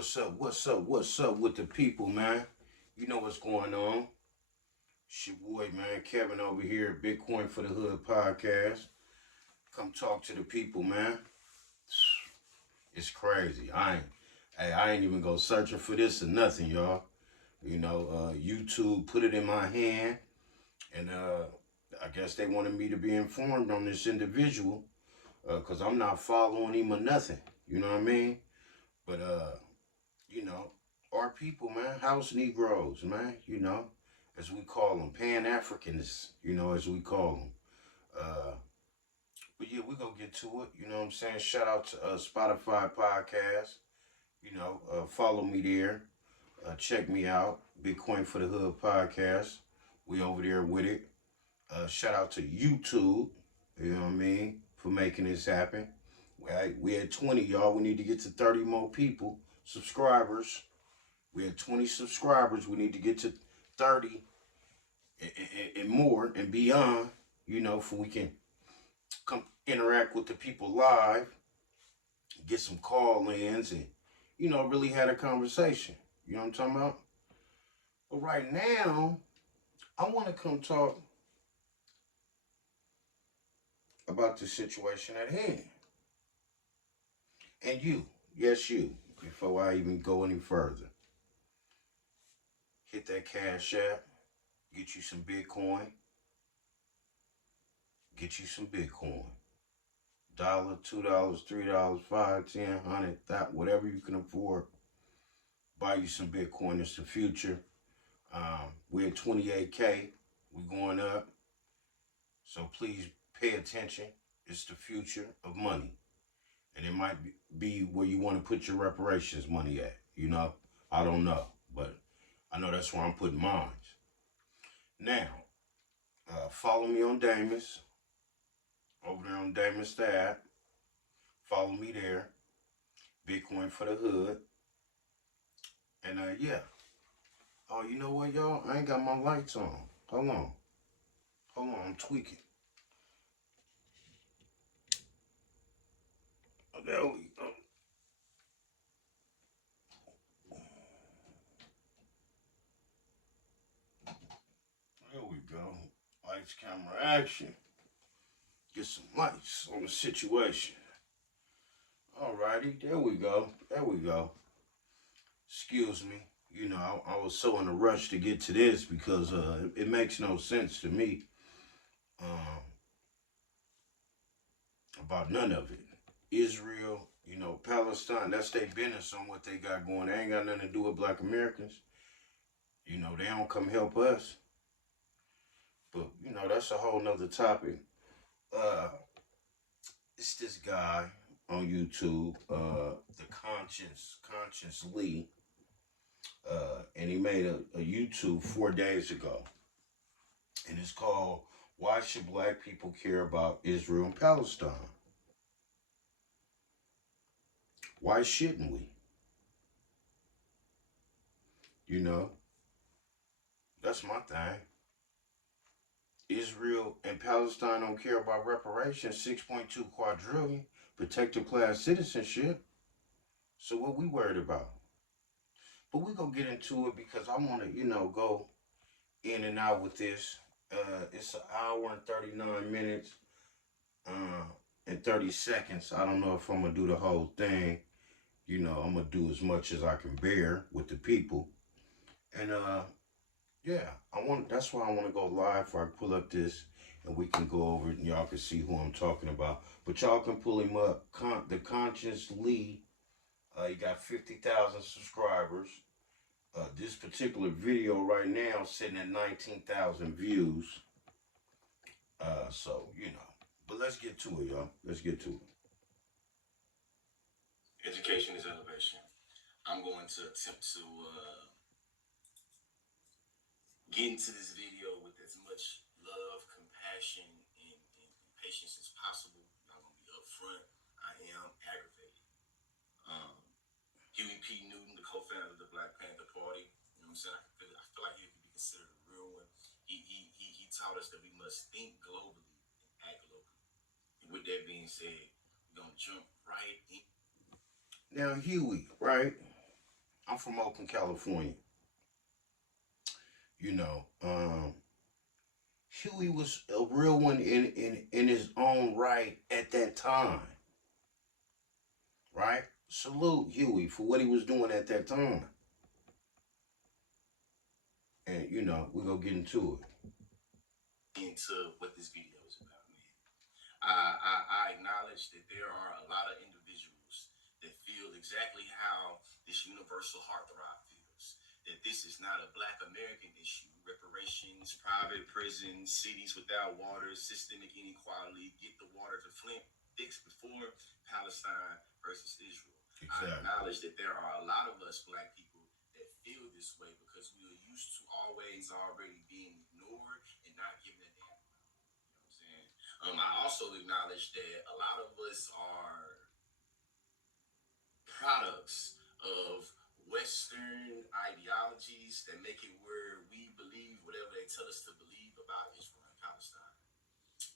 What's up? What's up? What's up with the people, man? You know what's going on. It's your boy, man, Kevin over here at Bitcoin for the Hood podcast. Come talk to the people, man. It's crazy. I ain't even go searching for this or nothing, y'all. YouTube put it in my hand, and I guess they wanted me to be informed on this individual, cause I'm not following him or nothing. You know what I mean? But you know, our people, man, house Negroes, man, as we call them, Pan-Africans, as we call them. But yeah, we're going to get to it, you know what I'm saying? Shout out to Spotify podcast, follow me there, check me out, Bitcoin for the Hood podcast. We over there with it. Shout out to YouTube, you know what I mean, for making this happen. We had 20, y'all. We need to get to 30 more people, subscribers. We had 20 subscribers. We need to get to 30 and more and beyond, for we can come interact with the people live, get some call-ins and, really had a conversation. You know what I'm talking about? But right now, I want to come talk about the situation at hand. And you, yes you, before I even go any further. Hit that Cash App, get you some Bitcoin, get you some Bitcoin. $1, $2, $3, $5, $10, $100, that whatever you can afford. Buy you some Bitcoin. It's the future. We're at 28K. We're going up. So please pay attention. It's the future of money. And it might be where you want to put your reparations money at. I don't know. But I know that's where I'm putting mine. Now, follow me on Damus. Over there on Damus the app. Follow me there. Bitcoin for the Hood. And yeah. Oh, you know what, y'all? I ain't got my lights on. Hold on, I'm tweaking. Oh, there we go. There we go. Lights, camera, action. Get some lights on the situation. Alrighty, there we go. Excuse me. I was so in a rush to get to this because it makes no sense to me about none of it. Israel, Palestine, that's their business on what they got going. They ain't got nothing to do with Black Americans. They don't come help us. But, that's a whole nother topic. It's this guy on YouTube, the Conscience Lee, and he made a YouTube 4 days ago. And it's called, Why Should Black People Care About Israel and Palestine? Why shouldn't we? That's my thing. Israel and Palestine don't care about reparations, 6.2 quadrillion, protected class citizenship. So what we worried about? But we gonna get into it because I want to, go in and out with this. It's an hour and 39 minutes and 30 seconds. I don't know if I'm gonna do the whole thing. I'm gonna do as much as I can bear with the people. And yeah, that's why I want to go live before I pull up this and we can go over it and y'all can see who I'm talking about. But y'all can pull him up. The Conscience Lee, he got 50,000 subscribers. This particular video right now is sitting at 19,000 views. So, but let's get to it, y'all. Let's get to it. Education is elevation. I'm going to attempt to get into this video with as much love, compassion, and patience as possible. I'm going to be upfront. I am aggravated. Huey P. Newton, the co-founder of the Black Panther Party, you know what I'm saying? I feel like he could be considered a real one. He taught us that we must think globally and act locally. And with that being said, we're going to jump right in. Now, Huey, right? I'm from Oakland, California. You know, Huey was a real one in his own right at that time, right? Salute Huey for what he was doing at that time. And, we're going to get into it. Into what this video is about, man. I acknowledge that there are a lot of individuals that feel exactly how this universal heartthrob feels. That this is not a Black American issue. Reparations, private prisons, cities without water, systemic inequality, get the water to Flint fixed before Palestine versus Israel. Exactly. I acknowledge that there are a lot of us Black people that feel this way because we are used to always already being ignored and not given a damn. I also acknowledge that a lot of us are products of Western ideologies that make it where we believe whatever they tell us to believe about Israel and Palestine.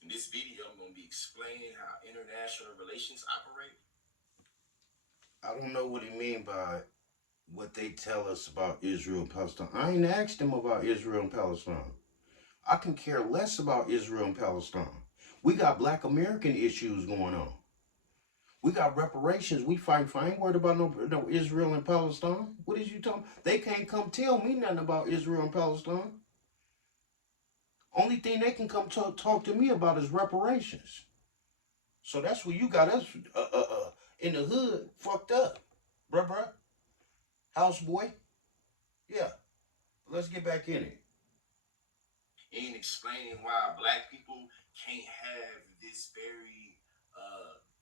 In this video, I'm going to be explaining how international relations operate. I don't know what he mean by what they tell us about Israel and Palestine. I ain't asked him about Israel and Palestine. I can care less about Israel and Palestine. We got Black American issues going on. We got reparations. We fight for. I ain't worried about no Israel and Palestine. What is you talking? They can't come tell me nothing about Israel and Palestine. Only thing they can come talk to me about is reparations. So that's where you got us in the hood fucked up, bruh. Houseboy. Yeah. Let's get back in it. And explaining why Black people can't have this very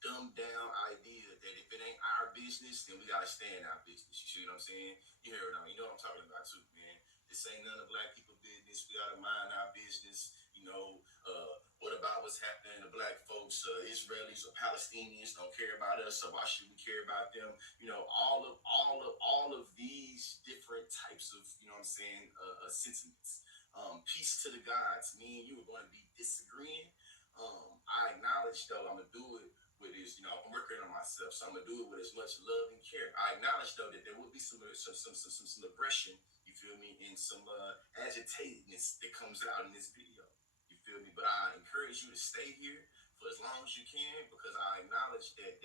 dumbed down idea that if it ain't our business, then we gotta stay in our business. You see what I'm saying? You hear what I mean? You know what I'm talking about too, man. This ain't none of Black people business. We gotta mind our business. What about what's happening to Black folks? Israelis or Palestinians don't care about us, so why should we care about them? All of these different types of, sentiments. Peace to the gods. Me and you are going to be disagreeing. I acknowledge, though, I'm going to do it with this, I'm working on myself, so I'm going to do it with as much love and care. I acknowledge, though, that there will be some aggression, you feel me, and some agitatedness that comes out in this video, you feel me? But I encourage you to stay here for as long as you can, because I acknowledge that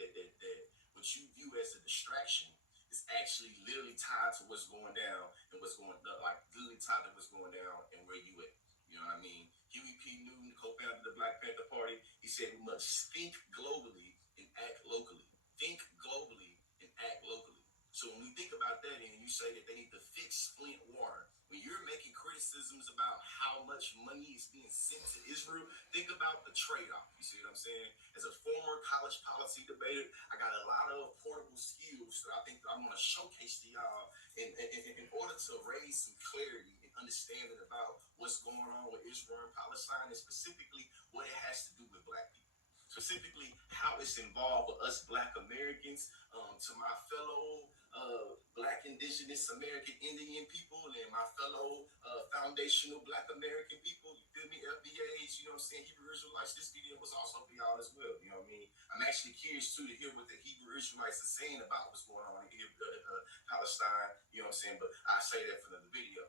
what you view as a distraction is actually literally tied to what's going down and what's going literally tied to what's going down and where you at. You know what I mean? Huey P. Newton, co-founder of the Black Panther Party, he said we must think globally and act locally. Think globally and act locally. So when we think about that and you say that they need to fix Flint water, when you're making criticisms about how much money is being sent to Israel, think about the trade-off. You see what I'm saying? As a former college policy debater, I got a lot of portable skills that I think that I'm going to showcase to y'all in order to raise some clarity and understanding about what's going on with Israel and Palestine, and specifically what it has to do with Black people. Specifically, how it's involved with us Black Americans, to my fellow Black Indigenous American Indian people and my fellow foundational Black American people, you feel me, FBAs, you know what I'm saying, Hebrew Israelites. This video was also for y'all as well, you know what I mean? I'm actually curious too to hear what the Hebrew Israelites are saying about what's going on in Palestine, you know what I'm saying, but I say that for another video.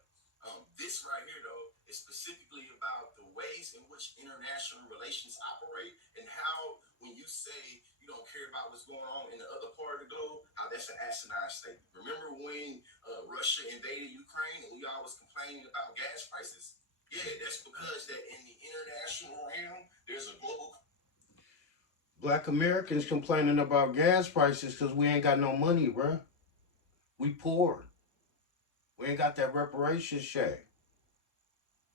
This right here, though, is specifically about the ways in which international relations operate and how, when you say you don't care about what's going on in the other part of the globe, how that's an asinine statement. Remember when Russia invaded Ukraine and we all was complaining about gas prices? Yeah, that's because that in the international realm, there's a global... Black Americans complaining about gas prices because we ain't got no money, bruh. We poor. We ain't got that reparations check.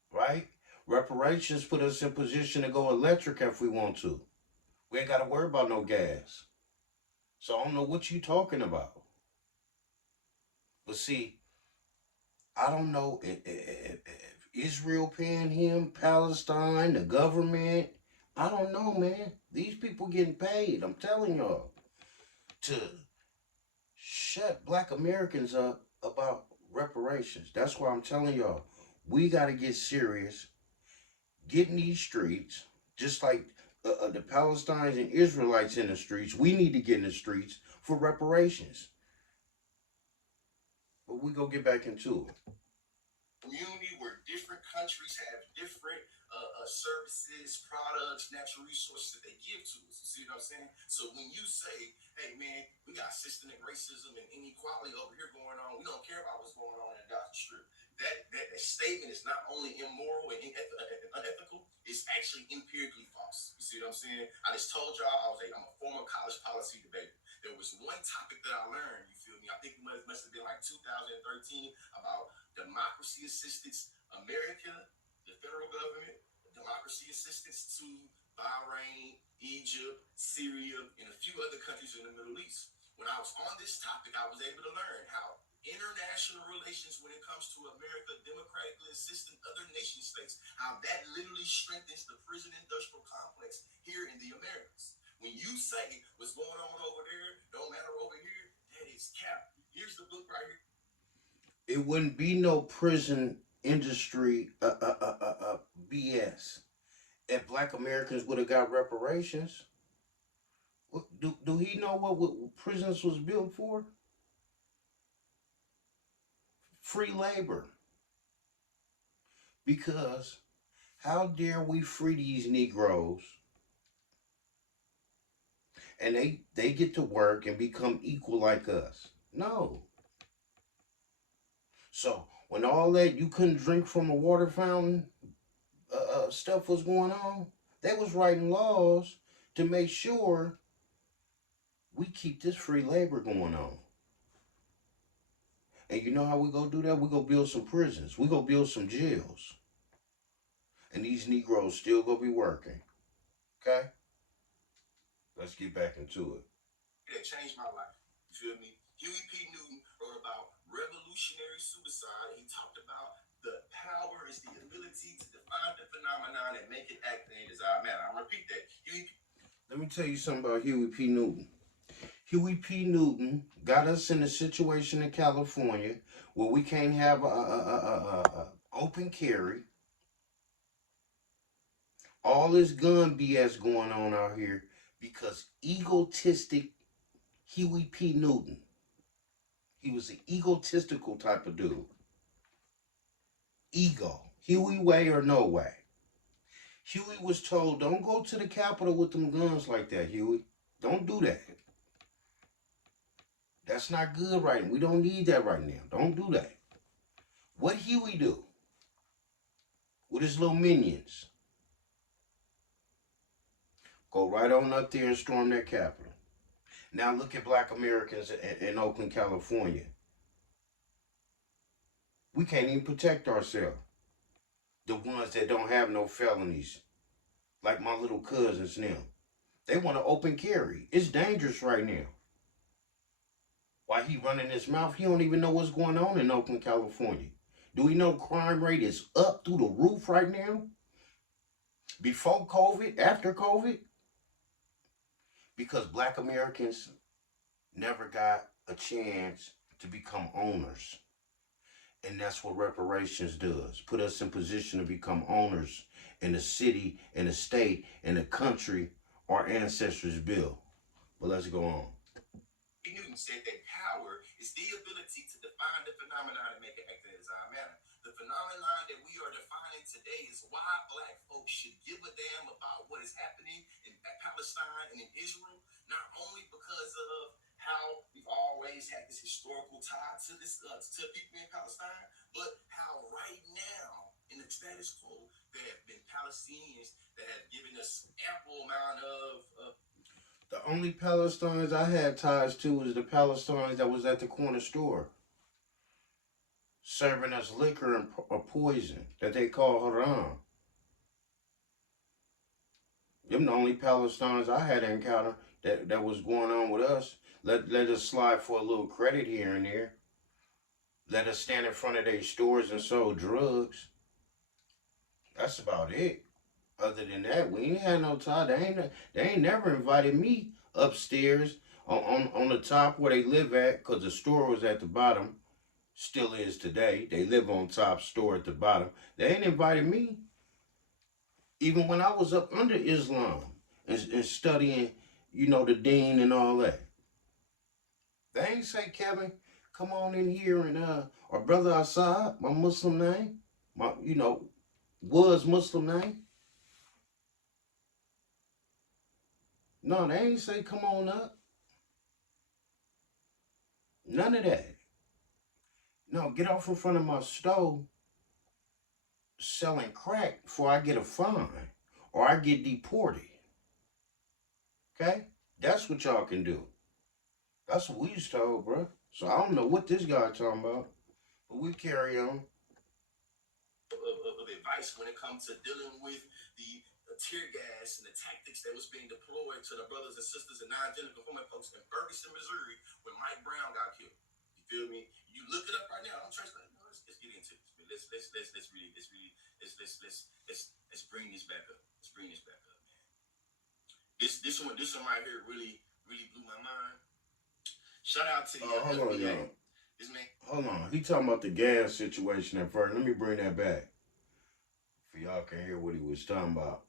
Right? Reparations put us in position to go electric if we want to. We ain't got to worry about no gas. So I don't know what you talking about. But see, I don't know if Israel paying him, Palestine, the government. I don't know, man. These people getting paid. I'm telling y'all. To shut Black Americans up about reparations. That's why I'm telling y'all. We got to get serious. Get in these streets. Just like the Palestinians and Israelites in the streets. We need to get in the streets for reparations. But we go get back into it. Community where different countries have different services, products, natural resources that they give to us. You see what I'm saying? So when you say, hey man, we got systemic racism and inequality over here going on, we don't care about what's going on in the Gaza Strip. That statement is not only immoral and unethical, it's actually empirically false. You see what I'm saying? I just told y'all I'm a former college policy debater. There was one topic that I learned, you feel me? I think it must have been like 2013 about democracy assistance America, the federal government, democracy assistance to Bahrain, Egypt, Syria, and a few other countries in the Middle East. When I was on this topic, I was able to learn how international relations, when it comes to America democratically assisting other nation states, how that literally strengthens the prison industrial complex here in the Americas. When you say what's going on over there don't matter over here, that is cap. Here's the book right here. It wouldn't be no prison industry BS if Black Americans would have got reparations. Do he know what prisons was built for? Free labor. Because how dare we free these Negroes and they get to work and become equal like us? No. So when all that you couldn't drink from a water fountain stuff was going on, they was writing laws to make sure we keep this free labor going on. And you know how we go do that? We go build some prisons. We go build some jails. And these Negroes still gonna be working. Okay? Let's get back into it. That changed my life. You feel me? Huey P. Newton wrote about revolutionary suicide. He talked about the power is the ability to define the phenomenon and make it act in a desired manner. I'll repeat that. Let me tell you something about Huey P. Newton. Huey P. Newton got us in a situation in California where we can't have a open carry. All this gun BS going on out here because egotistic Huey P. Newton. He was an egotistical type of dude. Ego. Huey way or no way. Huey was told, don't go to the Capitol with them guns like that, Huey. Don't do that. That's not good right now. We don't need that right now. Don't do that. What Huey do with his little minions? Go right on up there and storm that Capitol. Now look at Black Americans in Oakland, California. We can't even protect ourselves. The ones that don't have no felonies, like my little cousins now. They want to open carry. It's dangerous right now. While he running his mouth, he don't even know what's going on in Oakland, California. Do we know crime rate is up through the roof right now? Before COVID, after COVID? Because Black Americans never got a chance to become owners. And that's what reparations does. Put us in position to become owners in the city, in the state, in the country our ancestors built. But let's go on. Newton said that power is the ability to define the phenomenon and make it act in a desired manner. The phenomenon that we are defining today is why Black folks should give a damn about what is happening in Palestine and in Israel, not only because of how we've always had this historical tie to people in Palestine, but how right now in the status quo there have been Palestinians that have given us ample amount of the only Palestinians I had ties to was the Palestinians that was at the corner store serving us liquor and poison that they call haram. Them the only Palestinians I had encountered that was going on with us. Let us slide for a little credit here and there. Let us stand in front of their stores and sold drugs. That's about it. Other than that, we ain't had no tie. They ain't never invited me upstairs on the top where they live at, because the store was at the bottom. Still is today. They live on top, store at the bottom. They ain't invited me. Even when I was up under Islam and studying, the deen and all that. They ain't say, Kevin, come on in here and or brother Assad, my Muslim name, my was Muslim name. No, they ain't say come on up. None of that. No, get off in front of my stove selling crack before I get a fine or I get deported. Okay? That's what y'all can do. That's what we was told, bro. So I don't know what this guy talking about, but we carry on. Of advice when it comes to dealing with the tear gas and the tactics that was being deployed to the brothers and sisters and non-gender conforming folks in Ferguson, Missouri, when Mike Brown got killed. You feel me? You look it up right now. I'm trying to let's get into this. Let's bring this back up. Let's bring this back up, man. This one right here really blew my mind. Shout out to hold on, y'all. This man. Hold on. He talking about the gas situation at first. Let me bring that back. For y'all can hear what he was talking about.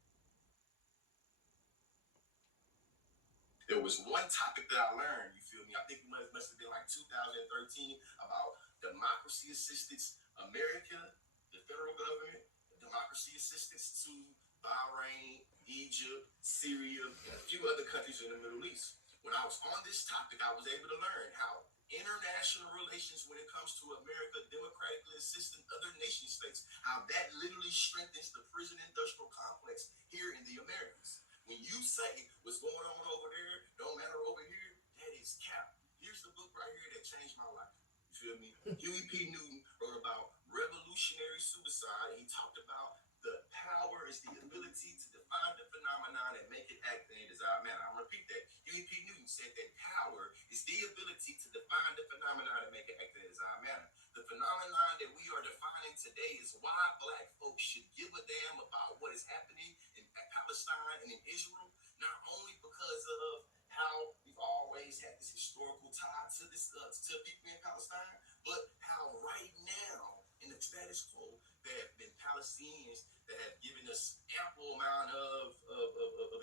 There was one topic that I learned, you feel me? I think it must have been like 2013 about democracy assistance America, the federal government, democracy assistance to Bahrain, Egypt, Syria, and a few other countries in the Middle East. When I was on this topic, I was able to learn how international relations, when it comes to America democratically assisting other nation states, how that literally strengthens the prison industrial complex here in the Americas. When you say what's going on over there don't matter over here, that is cap. Here's the book right here that changed my life. You feel me? Huey P. Newton wrote about revolutionary suicide, and he talked about the power is the ability to define the phenomenon and make it act in a desired manner. I'm gonna repeat that. Huey P. Newton said that power is the ability to define the phenomenon and make it act in a desired manner. The phenomenon that we are defining today is why black folks should give a damn about what is happening in Palestine and in Israel, not only because of how we've always had this historical tie to this to people in Palestine, but how right now in the status quo there have been Palestinians that have given us ample amount of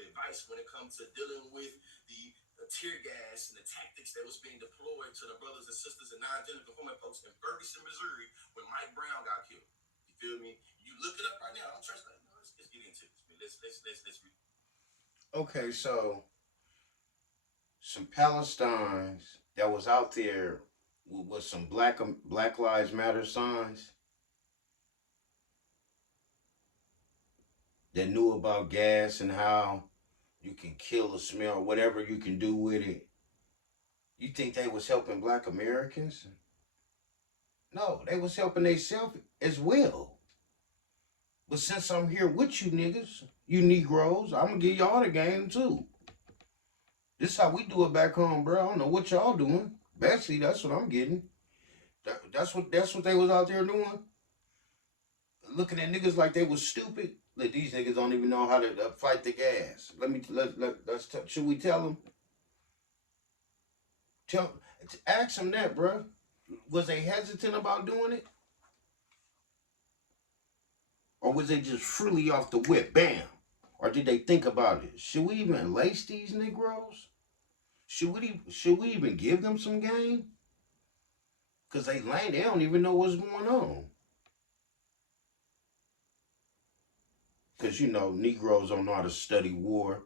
advice when it comes to dealing with the tear gas and the tactics that was being deployed to the brothers and sisters and non-gender conforming folks in Ferguson, Missouri, when Mike Brown got killed. You feel me? You look it up right now. I'm trying to let's get into this. Let's read. Okay, so some Palestinians that was out there with some Black Lives Matter signs that knew about gas and how you can kill a smell, whatever you can do with it. You think they was helping Black Americans? No, they was helping themselves as well. But since I'm here with you niggas, you Negroes, I'm gonna give y'all the game too. This is how we do it back home, bro. I don't know what y'all doing. Basically, that's what I'm getting. That's what they was out there doing. Looking at niggas like they was stupid. Like these niggas don't even know how to fight the gas. Should we tell them? Ask them that, bro. Was they hesitant about doing it? Or was they just freely off the whip, bam? Or did they think about it? Should we even lace these Negroes? Should we even give them some game? Because they lame, they don't even know what's going on. Because, Negroes don't know how to study war,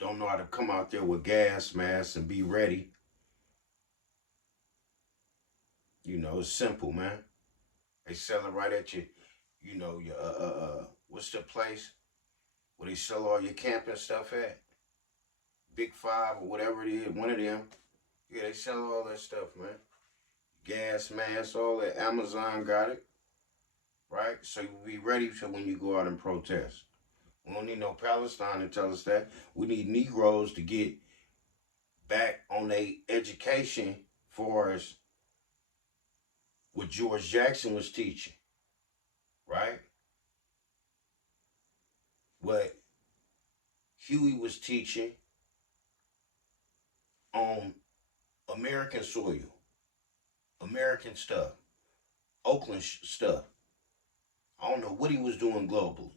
don't know how to come out there with gas masks and be ready. It's simple, man. They sell it right at your, your, what's the place where they sell all your camping stuff at? Big Five or whatever it is, one of them. Yeah, they sell all that stuff, man. Gas masks, all that. Amazon got it. Right? So you be ready for when you go out and protest. We don't need no Palestine to tell us that. We need Negroes to get back on their education for us what George Jackson was teaching. Right? What Huey was teaching on American soil, American stuff, Oakland stuff. I don't know what he was doing globally,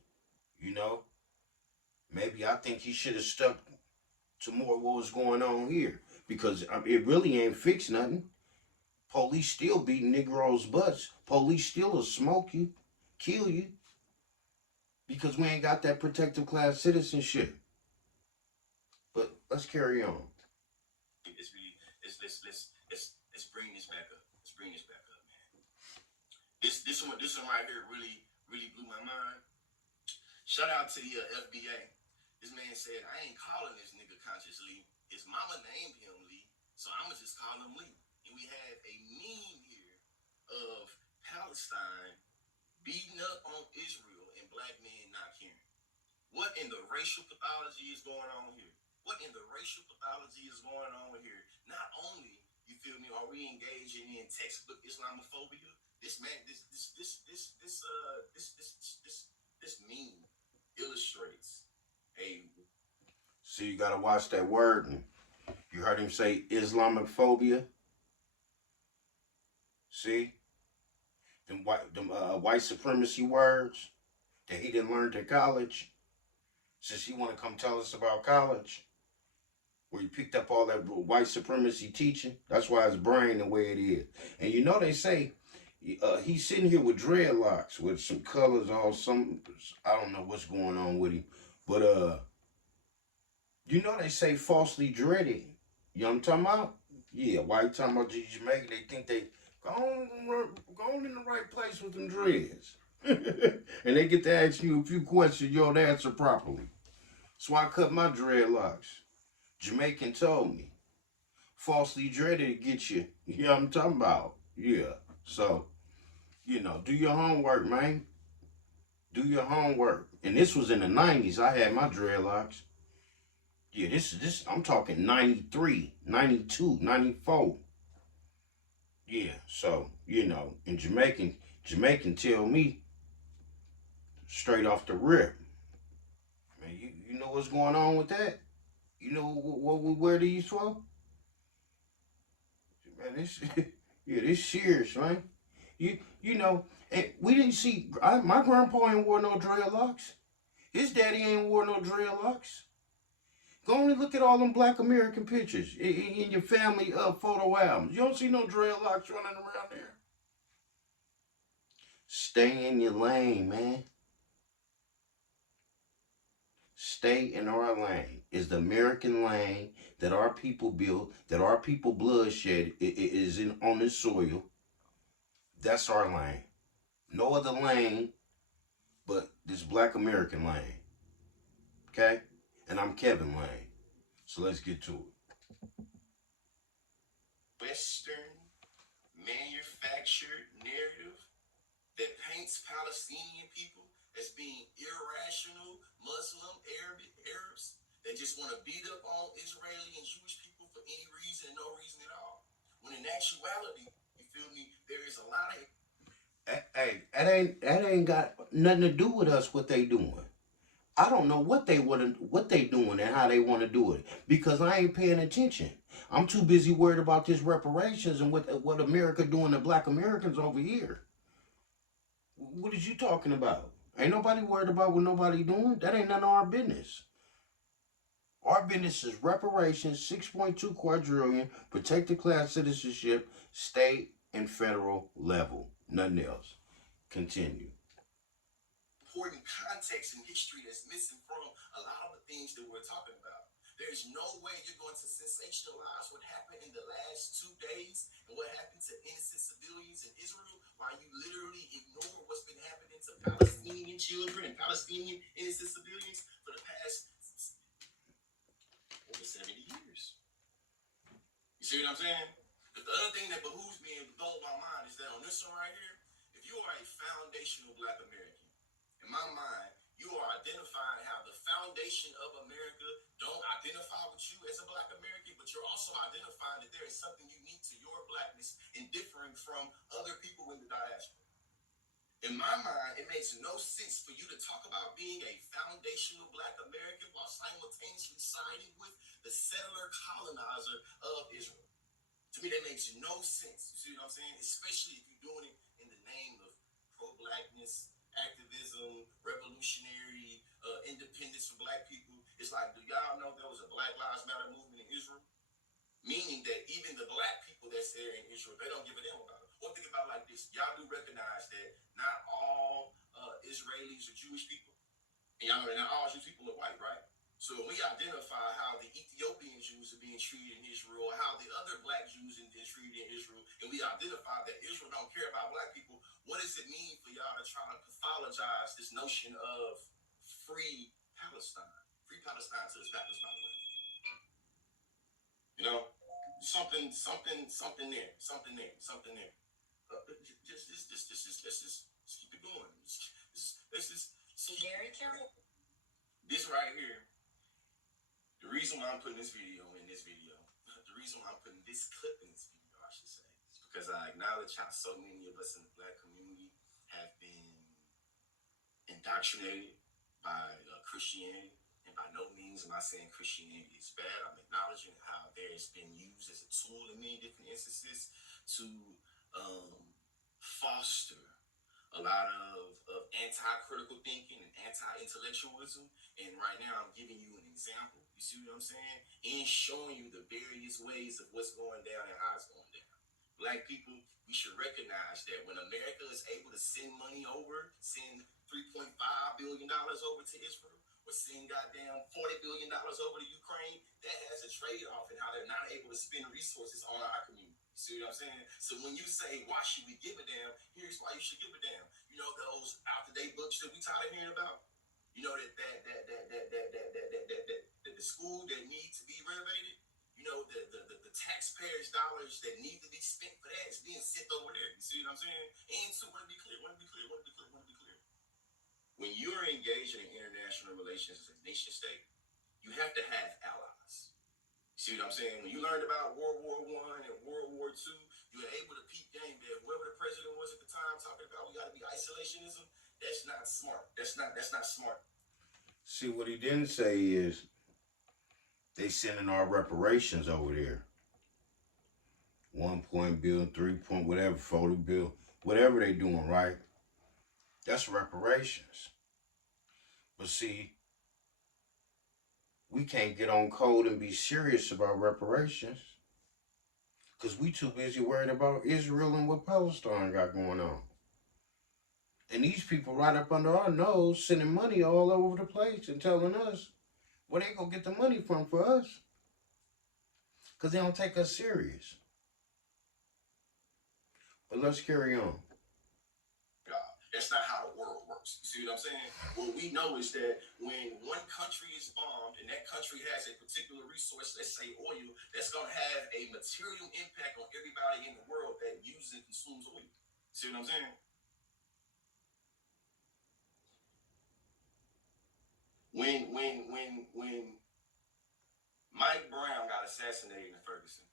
Maybe I think he should have stuck to more what was going on here because it really ain't fixed nothing. Police still beat Negroes' butts. Police still will smoke you, kill you, because we ain't got that protective class citizenship. But let's carry on. It's really let's bring this back up. Let's bring this back up, man. This one right here really blew my mind. Shout out to the FBA. This man said, I ain't calling this nigga Conscious Lee. His mama named him Lee, so I'ma just call him Lee. And we have a meme here of Palestine beating up on Israel and black men not caring. What in the racial pathology is going on here? What in the racial pathology is going on here? Not only, you feel me, are we engaging in textbook Islamophobia? This man, this meme illustrates a. So you gotta watch that word. And you heard him say Islamophobia. See, them white supremacy words that he didn't learn to college. Since he want to come tell us about college, where he picked up all that white supremacy teaching. That's why his brain the way it is. And you know they say he's sitting here with dreadlocks with some colors, I don't know what's going on with him, but you know they say falsely dreaded. You know what I'm talking about? Yeah, why you talking about Jamaica? They think they go on in the right place with them dreads. And they get to ask you a few questions you don't answer properly. So I cut my dreadlocks. Jamaican told me. Falsely dreaded to get you. You know what I'm talking about? Yeah. So, do your homework, man. Do your homework. And this was in the 90s. I had my dreadlocks. Yeah, this I'm talking 93, 92, 94. Yeah, so, and Jamaican tell me straight off the rip. Man, you know what's going on with that? You know what we wear these for? Man, this yeah, this serious, man. You know, and we didn't see my grandpa ain't wore no dreadlocks. His daddy ain't wore no dreadlocks. Go and look at all them black American pictures in your family photo albums. You don't see no dreadlocks running around there. Stay in your lane, man. Stay in our lane. Is the American lane that our people built, that our people bloodshed is in on this soil. That's our lane. No other lane but this black American lane. Okay? And I'm Kevin Lane. So let's get to it. Western manufactured narrative that paints Palestinian people as being irrational Muslim Arabs that just want to beat up on Israeli and Jewish people for any reason and no reason at all. When in actuality, you feel me, there is a lot of. Hey, that ain't got nothing to do with us. What they doing? I don't know what they doing and how they want to do it because I ain't paying attention. I'm too busy worried about this reparations and what America doing to black Americans over here. What is you talking about? Ain't nobody worried about what nobody doing. That ain't none of our business. Our business is reparations, 6.2 quadrillion, protected class citizenship, state and federal level. Nothing else. Continue. Important context and history that's missing from a lot of the things that we're talking about. There's no way you're going to sensationalize what happened in the last 2 days and what happened to innocent civilians in Israel while you literally ignore what's been happening to Palestinian children and Palestinian innocent civilians for the past over 70 years. You see what I'm saying? But the other thing that behooves me and blows my mind is that on this one right here, if you are a foundational black American, in my mind, you are identifying how the foundation of America don't identify with you as a black American, but you're also identifying that there is something unique to your blackness and differing from other people in the diaspora. In my mind, it makes no sense for you to talk about being a foundational black American while simultaneously siding with the settler colonizer of Israel. To me, that makes no sense. You see what I'm saying? Especially if you're doing it in the name of pro-blackness, activism, revolutionary, independence for black people. It's like, do y'all know there was a Black Lives Matter movement in Israel? Meaning that even the black people that's there in Israel, they don't give a damn about it. One thing about it like this, y'all do recognize that not all Israelis are Jewish people. And y'all know that not all Jewish people are white, right? So when we identify how the Ethiopian Jews are being treated in Israel, how the other black Jews are treated in Israel, and we identify that Israel don't care about black people, what does it mean for y'all to try to pathologize this notion of free Palestine? Free Palestine to the backwards, by the way. You know, something there. Let's keep it going. Let's just be very careful. This right here, the reason why I'm putting this video in this video, the reason why I'm putting this clip in this video, I should say, is because I acknowledge how so many of us in the black community have been indoctrinated by Christianity. And by no means am I saying Christianity is bad. I'm acknowledging how there's been used as a tool in many different instances to foster a lot of anti-critical thinking and anti-intellectualism. And right now I'm giving you an example. You see what I'm saying? And showing you the various ways of what's going down and how it's going down. Black people, we should recognize that when America is able to send money over, send $3.5 billion over to Israel, or send goddamn $40 billion over to Ukraine, that has a trade-off in how they're not able to spend resources on our community. You see what I'm saying? So when you say, why should we give a damn? Here's why you should give a damn. You know those out-to-date books that we tired of hearing about? You know that the school that needs to be renovated? You know, the taxpayers' dollars that need to be spent for that is being sent over there. You see what I'm saying? And so, want to be clear. When you're engaged in international relations as a nation state, you have to have allies. You see what I'm saying? When you learned about World War I and World War II, you were able to peep game that whoever the president was at the time talking about we got to be isolationism, that's not smart. That's not smart. See, what he didn't say is they sending our reparations over there. 1 point bill, 3 point, whatever, 40 bill, whatever they doing, right? That's reparations. But see, we can't get on code and be serious about reparations because we too busy worried about Israel and what Palestine got going on. And these people right up under our nose sending money all over the place and telling us where they gonna get the money from for us. Because they don't take us serious. But let's carry on. That's not how the world works. You see what I'm saying? What we know is that when one country is bombed and that country has a particular resource, let's say oil, that's going to have a material impact on everybody in the world that uses and consumes oil. See what I'm saying? When Mike Brown got assassinated in Ferguson,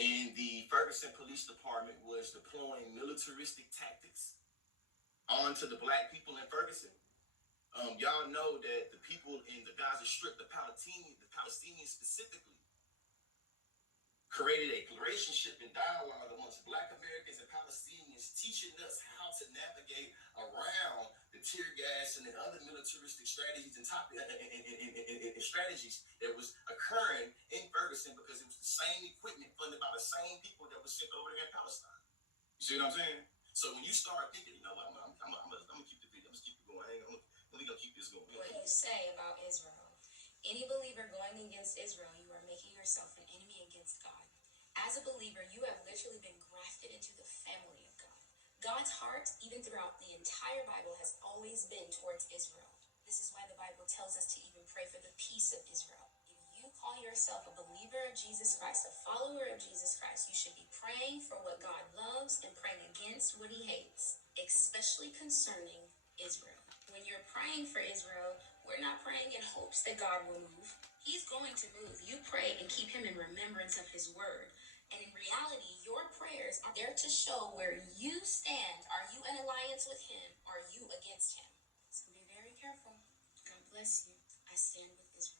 and the Ferguson Police Department was deploying militaristic tactics onto the black people in Ferguson. Y'all know that the people in the Gaza Strip, the Palestinians specifically, created a relationship and dialogue amongst Black Americans and Palestinians, teaching us how to navigate around the tear gas and the other militaristic strategies and strategies that was occurring in Ferguson because it was the same equipment funded by the same people that was sent over there in Palestine. You see what I'm saying? So when you start thinking, you know, I'm gonna keep the video, I'm gonna keep it going. We're gonna keep this going. What you say about Israel. Any believer going against Israel, you are making yourself an enemy against God. As a believer, you have literally been grafted into the family of God. God's heart, even throughout the entire Bible, has always been towards Israel. This is why the Bible tells us to even pray for the peace of Israel. If you call yourself a believer of Jesus Christ, a follower of Jesus Christ, you should be praying for what God loves and praying against what he hates, especially concerning Israel. When you're praying for Israel, we're not praying in hopes that God will move. He's going to move. You pray and keep him in remembrance of his word. And in reality, your prayers are there to show where you stand. Are you in alliance with him? Are you against him? So be very careful. God bless you. I stand with Israel.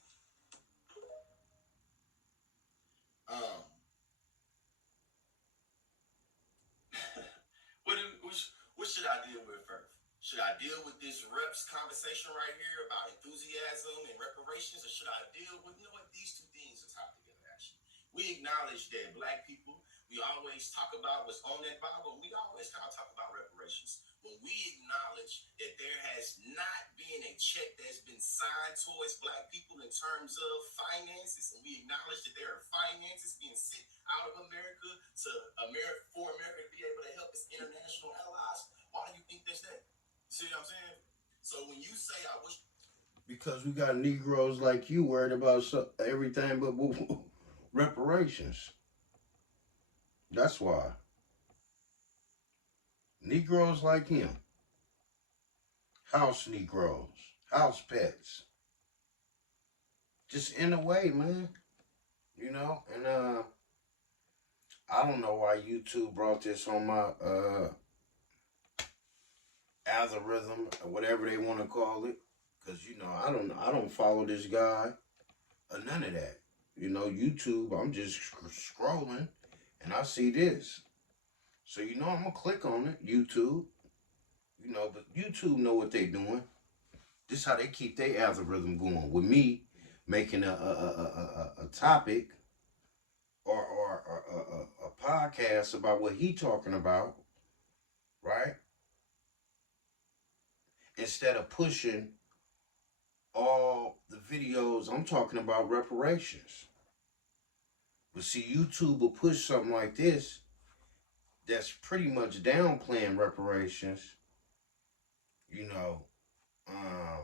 What should I deal with first? Should I deal with this reps conversation right here about enthusiasm and reparations, or should I deal with, you know what, these two things are tied together, actually. We acknowledge that black people, we always talk about what's on that Bible. We always kind of talk about reparations. When we acknowledge that there has not been a check that's been signed towards black people in terms of finances, and we acknowledge that there are finances being sent out of America to America for America to be able to help its international allies, why do you think that's that? See what I'm saying? So when you say I wish, Because we got Negroes like you worried about everything but reparations. That's why. Negroes like him. House Negroes. House pets. Just in a way, man. You know? And I don't know why YouTube brought this on my algorithm or whatever they want to call it. Cause I don't follow this guy or none of that. YouTube, I'm just scrolling and I see this. So I'm gonna click on it, YouTube. But YouTube know what they doing. This is how they keep their algorithm going. With me making a topic or a podcast about what he talking about, right? Instead of pushing all the videos I'm talking about reparations. But see, YouTube will push something like this that's pretty much downplaying reparations. You know, um,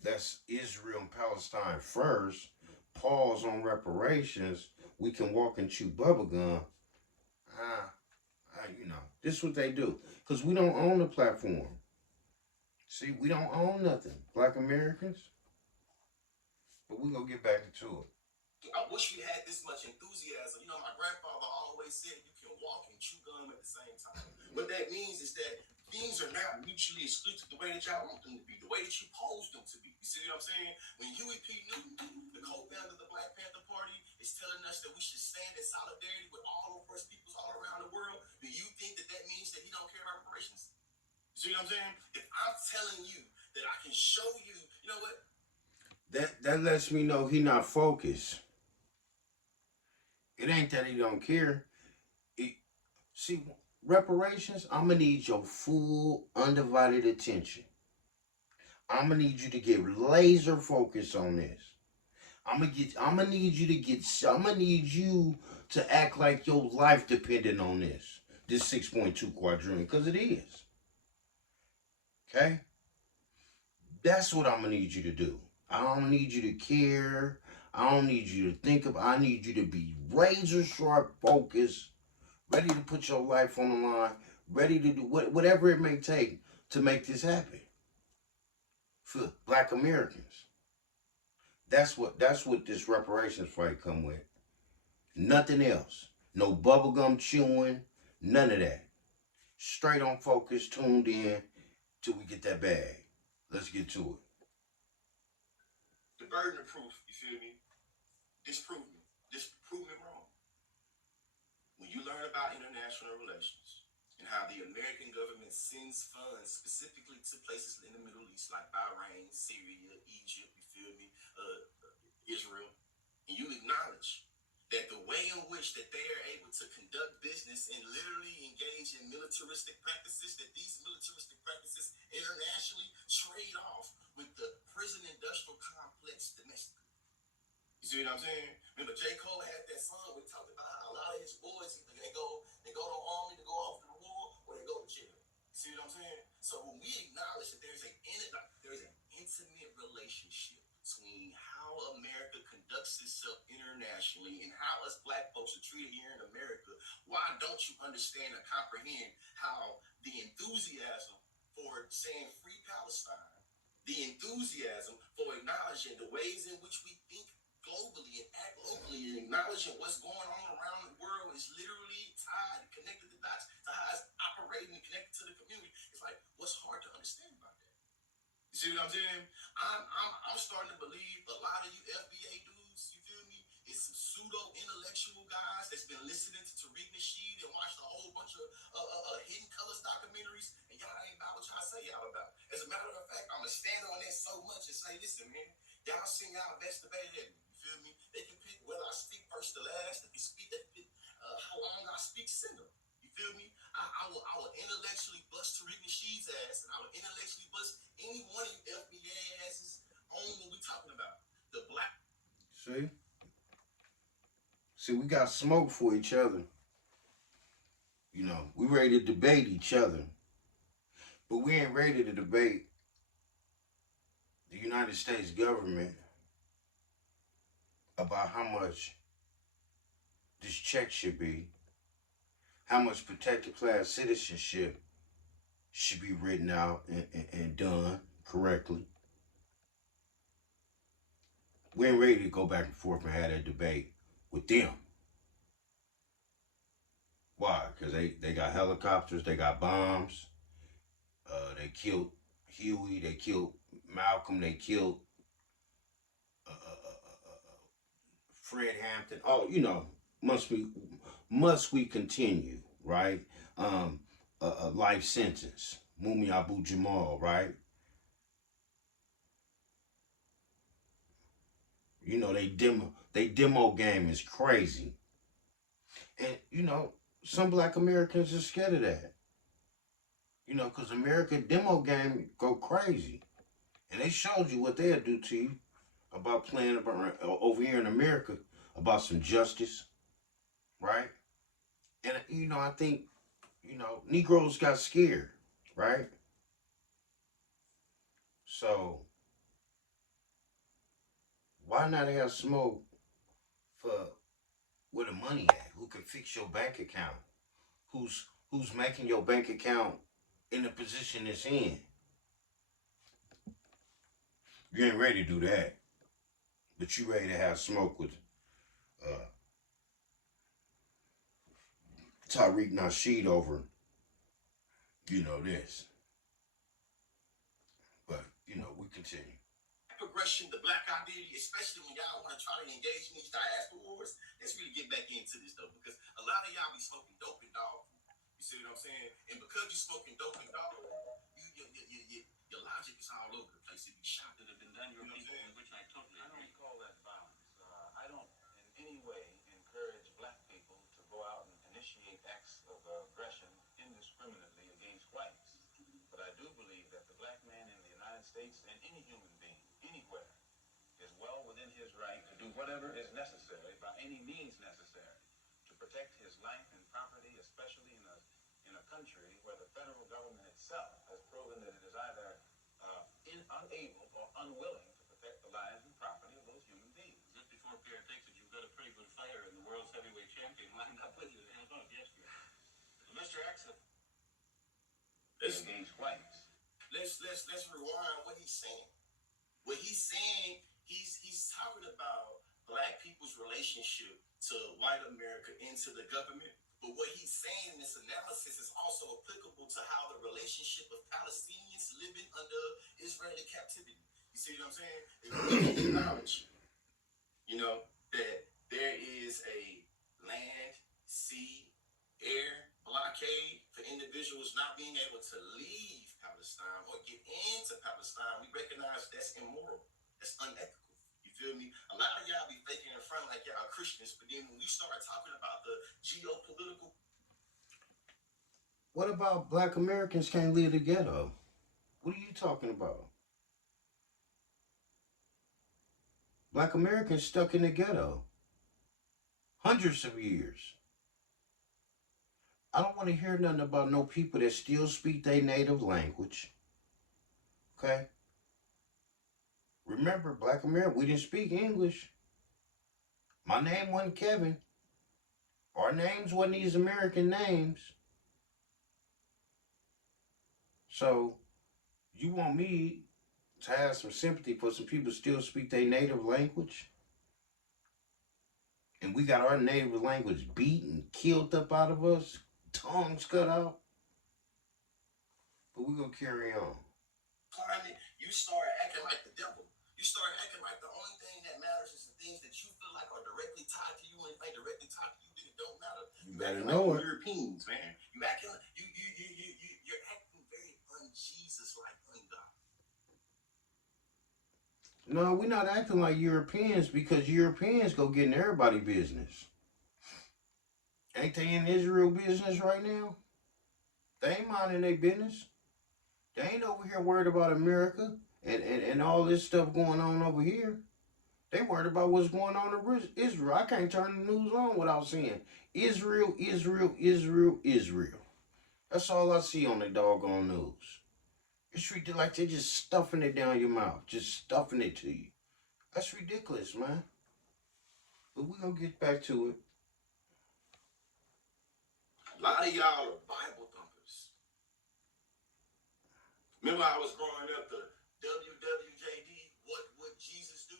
that's Israel and Palestine first. Pause on reparations. We can walk and chew bubblegum. This is what they do. Because we don't own the platform. See, we don't own nothing. Black Americans. But we're going to get back into it. I wish we had this much enthusiasm. My grandfather always said you can walk and chew gum at the same time. What that means is that things are not mutually exclusive the way that y'all want them to be, the way that you pose them to be. You see what I'm saying? When Huey P. Newton, the co-founder of the Black Panther Party, is telling us that we should stand in solidarity with all oppressed peoples all around the world, do you think that that means that he don't care about reparations? You see what I'm saying? If I'm telling you that I can show you, you know what? That lets me know he not focused. It ain't that he don't care. See, reparations, I'm going to need your full, undivided attention. I'm going to need you to get laser focused on this. I'm gonna need you to act like your life depended on this 6.2 quadrillion, because it is. Okay? That's what I'm gonna need you to do. I don't need you to care. I don't need you to think of. I need you to be razor sharp focused, ready to put your life on the line, ready to do whatever it may take to make this happen for Black Americans. That's what this reparations fight come with. Nothing else. No bubblegum chewing, none of that. Straight on focus, tuned in till we get that bag. Let's get to it. The burden of proof, you feel me? Disprove me. Disprove me wrong. When you learn about international relations and how the American government sends funds specifically to places in the Middle East like Bahrain, Syria, Egypt, you feel me, Israel, and you acknowledge that the way in which that they are able to conduct business and literally engage in militaristic practices, that these militaristic practices internationally trade off with the prison industrial complex domestically. You see what I'm saying? Remember, J. Cole had that song where he talked about how a lot of his boys either they go to the army to go off to the war, or they go to jail. You see what I'm saying? So when we acknowledge that there's an intimate relationship between how America conducts itself internationally and how us black folks are treated here in America, why don't you understand or comprehend how the enthusiasm for saying free Palestine, the enthusiasm for acknowledging the ways in which we think globally and act locally and acknowledging what's going on around the world is literally tied, connected the dots to how it's operating and connected to the community. It's like, what's hard to understand about that? You see what I'm saying? I'm starting to believe a lot of you FBA dudes, you feel me, is some pseudo intellectual guys that's been listening to Tariq Nasheed and watched a whole bunch of Hidden Colors documentaries, and y'all ain't about what y'all say y'all about. As a matter of fact, I'm gonna stand on that so much and say, listen, man, y'all sing y'all best debated at me. You feel me? They can pick whether I speak much to last. If they speak that, how long I speak, send them. You feel me? I will intellectually bust Tariq Nasheed's ass, and I will intellectually bust any one of you FBI asses on what we talking about. The black. See, we got smoke for each other. You know, we ready to debate each other. But we ain't ready to debate the United States government about how much this check should be, how much protected class citizenship should be written out and done correctly. We ain't ready to go back and forth and have that debate with them. Why? Because they got helicopters, they got bombs. They killed Huey, they killed Malcolm, they killed Fred Hampton. Oh, you know, must we continue, right? A life sentence. Mumi Abu Jamal, right? You know, they demo game is crazy. And, you know, some black Americans are scared of that. You know, because America demo game go crazy. And they showed you what they'll do to you about playing about, over here in America about some justice, right? And, you know, I think, you know, Negroes got scared, right? So, why not have smoke for where the money at? Who can fix your bank account? Who's making your bank account in the position it's in? You ain't ready to do that, but you ready to have smoke with uh, Tariq Nasheed over, you know, this. But, you know, we continue. Progression, the black identity, especially when y'all want to try to engage in these diaspora wars. Let's really get back into this though, because a lot of y'all be smoking dope and dog food. You see what I'm saying? And because you're smoking dope and dog food, your logic is all over the place. It be shot that have been done, you know what I'm saying? Which I totally agree. I don't call that violence. I don't in any way encourage black people to go out and initiate acts of aggression indiscriminately against whites. But I do believe that the black man in the United States and any human being anywhere is well within his right to do whatever is necessary by any means necessary to protect his life and property, especially in a country where the federal government itself has proven that it is either unable or unwilling to protect the lives and property of those human beings. Just before Pierre takes it, you've got a pretty good fighter in the world's heavyweight champion lined up with you to help out yesterday. Mr. Axel. Against whites. Let's rewind what he's saying. What he's saying, he's talking about black people's relationship to white America and to the government. But what he's saying in this analysis is also applicable to how the relationship of Palestinians living under Israeli captivity. You see what I'm saying? If we acknowledge, you know, that there is a land, sea, air blockade for individuals not being able to leave Palestine or get into Palestine, we recognize that's immoral. That's unethical. You feel me? A lot of y'all be faking in front like y'all Christians, but then when we start talking about the geopolitical. What about black Americans can't leave the ghetto? What are you talking about? Black Americans stuck in the ghetto. Hundreds of years. I don't want to hear nothing about no people that still speak their native language. Okay? Remember, black America, we didn't speak English. My name wasn't Kevin. Our names wasn't these American names. So, you want me to have some sympathy for some people still speak their native language? And we got our native language beat and killed up out of us, tongues cut out. But we're going to carry on. Climate, you start acting like the devil. You start acting like the only thing that matters is the things that you feel like are directly tied to you, and if they directly tied to you, then it don't matter. You better know like it. Europeans, man. You're acting very un-Jesus like, ungodly. No, we're not acting like Europeans because Europeans go get in everybody's business. Ain't they in Israel business right now? They ain't minding their business. They ain't over here worried about America and all this stuff going on over here. They worried about what's going on in Israel. I can't turn the news on without seeing Israel, Israel, Israel, Israel. That's all I see on the doggone news. It's ridiculous. Like they're just stuffing it down your mouth, just stuffing it to you. That's ridiculous, man. But we gonna get back to it. A lot of y'all are Bible thumpers. Remember I was growing up the WWJD, what would Jesus do?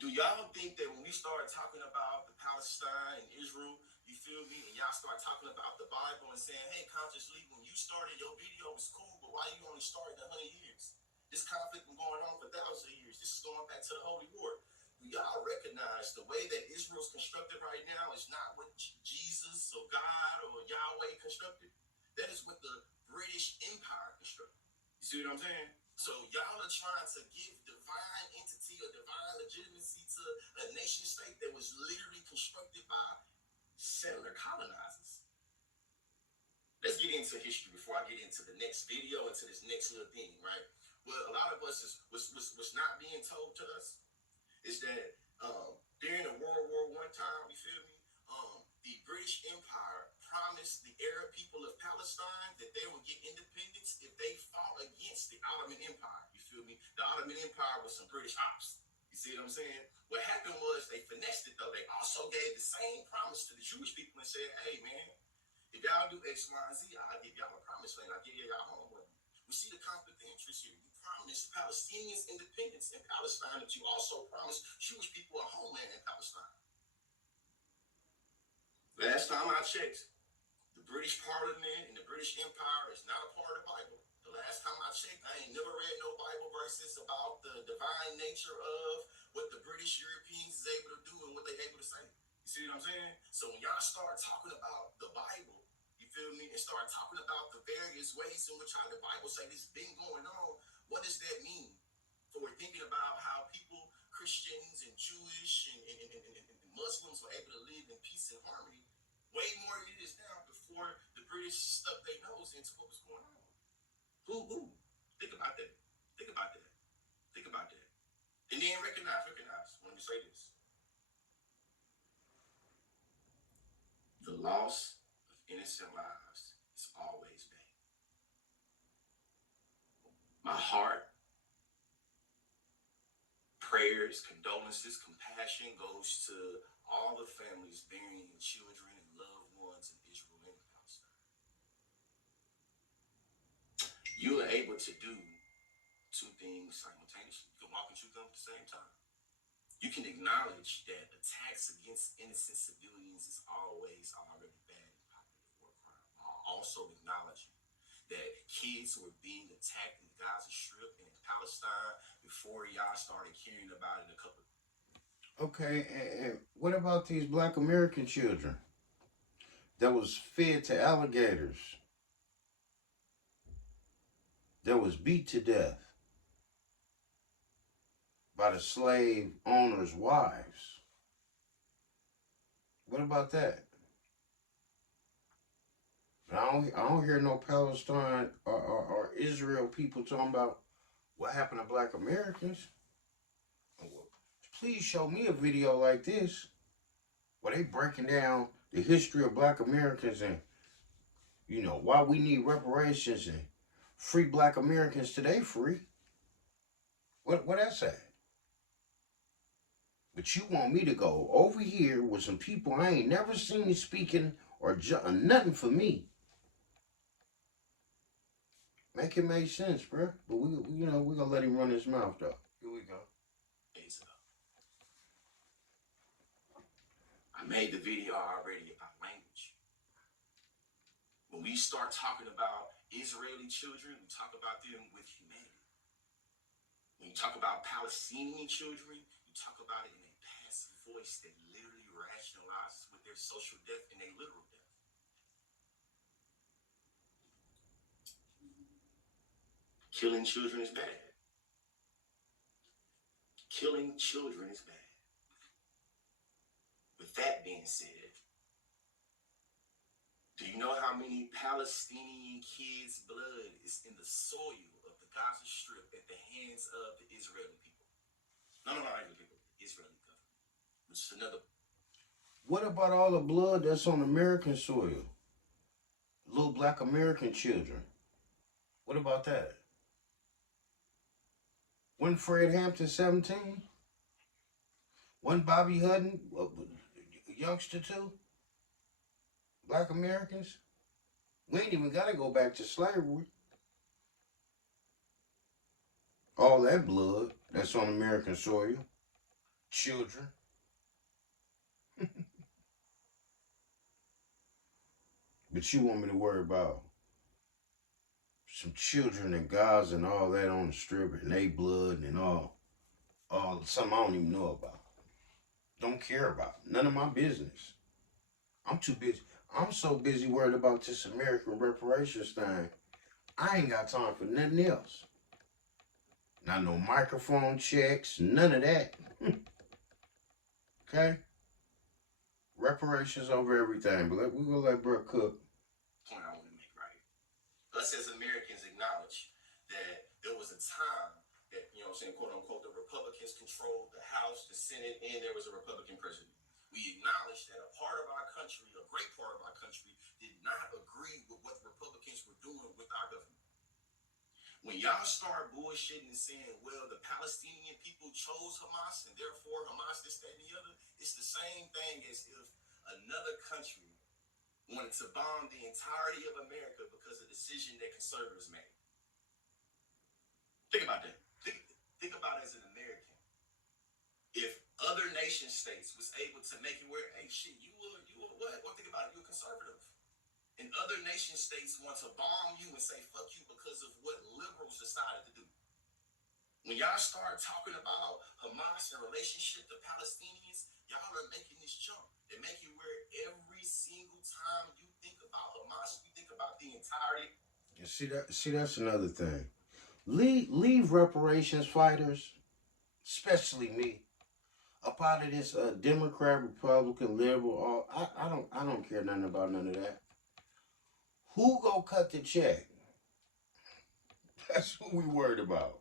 Do y'all think that when we start talking about the Palestine and Israel, you feel me, and y'all start talking about the Bible and saying, hey, consciously, when you started your video was cool, but why you only started 100 years? This conflict been going on for thousands of years. This is going back to the Holy War. Do y'all recognize the way that Israel's constructed right now is not what Jesus or God or Yahweh constructed? That is what the British Empire constructed. You see what I'm saying? So y'all are trying to give divine entity or divine legitimacy to a nation state that was literally constructed by settler colonizers. Let's get into history before I get into the next video, into this next little thing, right? What a lot of us was not being told to us is that during the World War I time, you feel me? The British Empire promised the Arab people of Palestine that they would get independence if they fought against the Ottoman Empire. You feel me? The Ottoman Empire was some British ops. You see what I'm saying? What happened was they finessed it though. They also gave the same promise to the Jewish people and said, hey man, if y'all do X, Y, and Z, I'll give y'all a promised land. I'll give y'all homeland. We see the conflict of interest here. You promised Palestinians independence in Palestine, but you also promised Jewish people a homeland in Palestine. Last time I checked, the British Parliament and the British Empire is not a part of the Bible. The last time I checked, I ain't never read no Bible verses about the divine nature of what the British Europeans is able to do and what they're able to say. You see what I'm saying? So when y'all start talking about the Bible, you feel me, and start talking about the various ways in which how the Bible say this been going on, what does that mean? For we're thinking about how people, Christians and Jewish and Muslims were able to live in peace and harmony way more than it is now before the British stuck their nose into what was going on. Who? Think about that. Think about that. Think about that. And then recognize, when we say this. The loss of innocent lives is always bad. My heart, prayers, condolences, compassion goes to all the families burying children and loved ones in Israel and Palestine. You are able to do two things simultaneously. You can walk and chew gum at the same time. You can acknowledge that attacks against innocent civilians is always already bad and popular war crime, while also acknowledging that kids were being attacked in the Gaza Strip and in Palestine before y'all started hearing about it a couple. Okay, and what about these black American children that was fed to alligators, that was beat to death by the slave owners' wives? What about that? I don't hear no Palestine or Israel people talking about what happened to black Americans. Please show me a video like this where they breaking down the history of black Americans and, you know, why we need reparations and free black Americans today free. What that's at? But you want me to go over here with some people I ain't never seen speaking or nothing for me. Make it make sense, bro. But we gonna let him run his mouth though. Here we go. I made the video already about language. When we start talking about Israeli children, we talk about them with humanity. When you talk about Palestinian children, you talk about it in a passive voice that literally rationalizes with their social death and their literal death. Killing children is bad. killing children is bad. With that being said, do you know how many Palestinian kids' blood is in the soil of the Gaza Strip at the hands of the Israeli people? No, people, the Israeli government. Which is another. What about all the blood that's on American soil? Little black American children. What about that? Wasn't Fred Hampton 17? Wasn't Bobby Hutton a youngster too? Black Americans? We ain't even got to go back to slavery. All that blood that's on American soil. Children. But you want me to worry about some children and Gaza and all that on the strip and they blood and all something I don't even know about. Don't care about. None of my business. I'm too busy. I'm so busy worried about this American reparations thing. I ain't got time for nothing else. Not no microphone checks, none of that. Okay? Reparations over everything, but we're gonna let Brooke cook. Point I want to make, right? Us as Americans acknowledge that there was a time that, you know what I'm saying, quote unquote, the Republicans controlled the House, the Senate, and there was a Republican president. We acknowledge that a part of our country, a great part of our country, did not agree with what the Republicans were doing with our government. When y'all start bullshitting and saying, well, the Palestinian people chose Hamas and therefore Hamas this, that, and the other, it's the same thing as if another country wanted to bomb the entirety of America because of a decision that conservatives made. Think about that. Think about it as an American. If other nation states was able to make it where, hey, shit, you were what? Well, think about it, you're a conservative. And other nation states want to bomb you and say fuck you because of what liberals decided to do. When y'all start talking about Hamas and relationship to Palestinians, y'all are making this jump. They make it where every single time you think about Hamas, you think about the entirety. And see that's another thing. Leave reparations fighters, especially me, up out of this Democrat, Republican, liberal. I don't care nothing about none of that. Who go cut the check? That's what we worried about.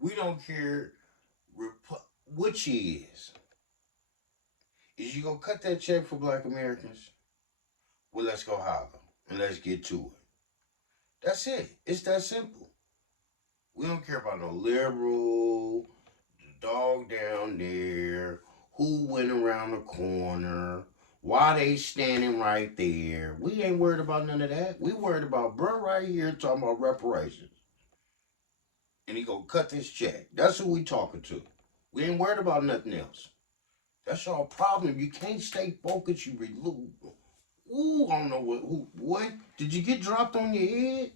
We don't care which he is. Is you gonna cut that check for black Americans? Well, let's go holler and let's get to it. That's it. It's that simple. We don't care about no liberal, the dog down there, who went around the corner, why they standing right there. We ain't worried about none of that. We worried about bro right here talking about reparations. And he gonna cut this check. That's who we talking to. We ain't worried about nothing else. That's your problem. You can't stay focused. You ooh, I don't know what. Did you get dropped on your head?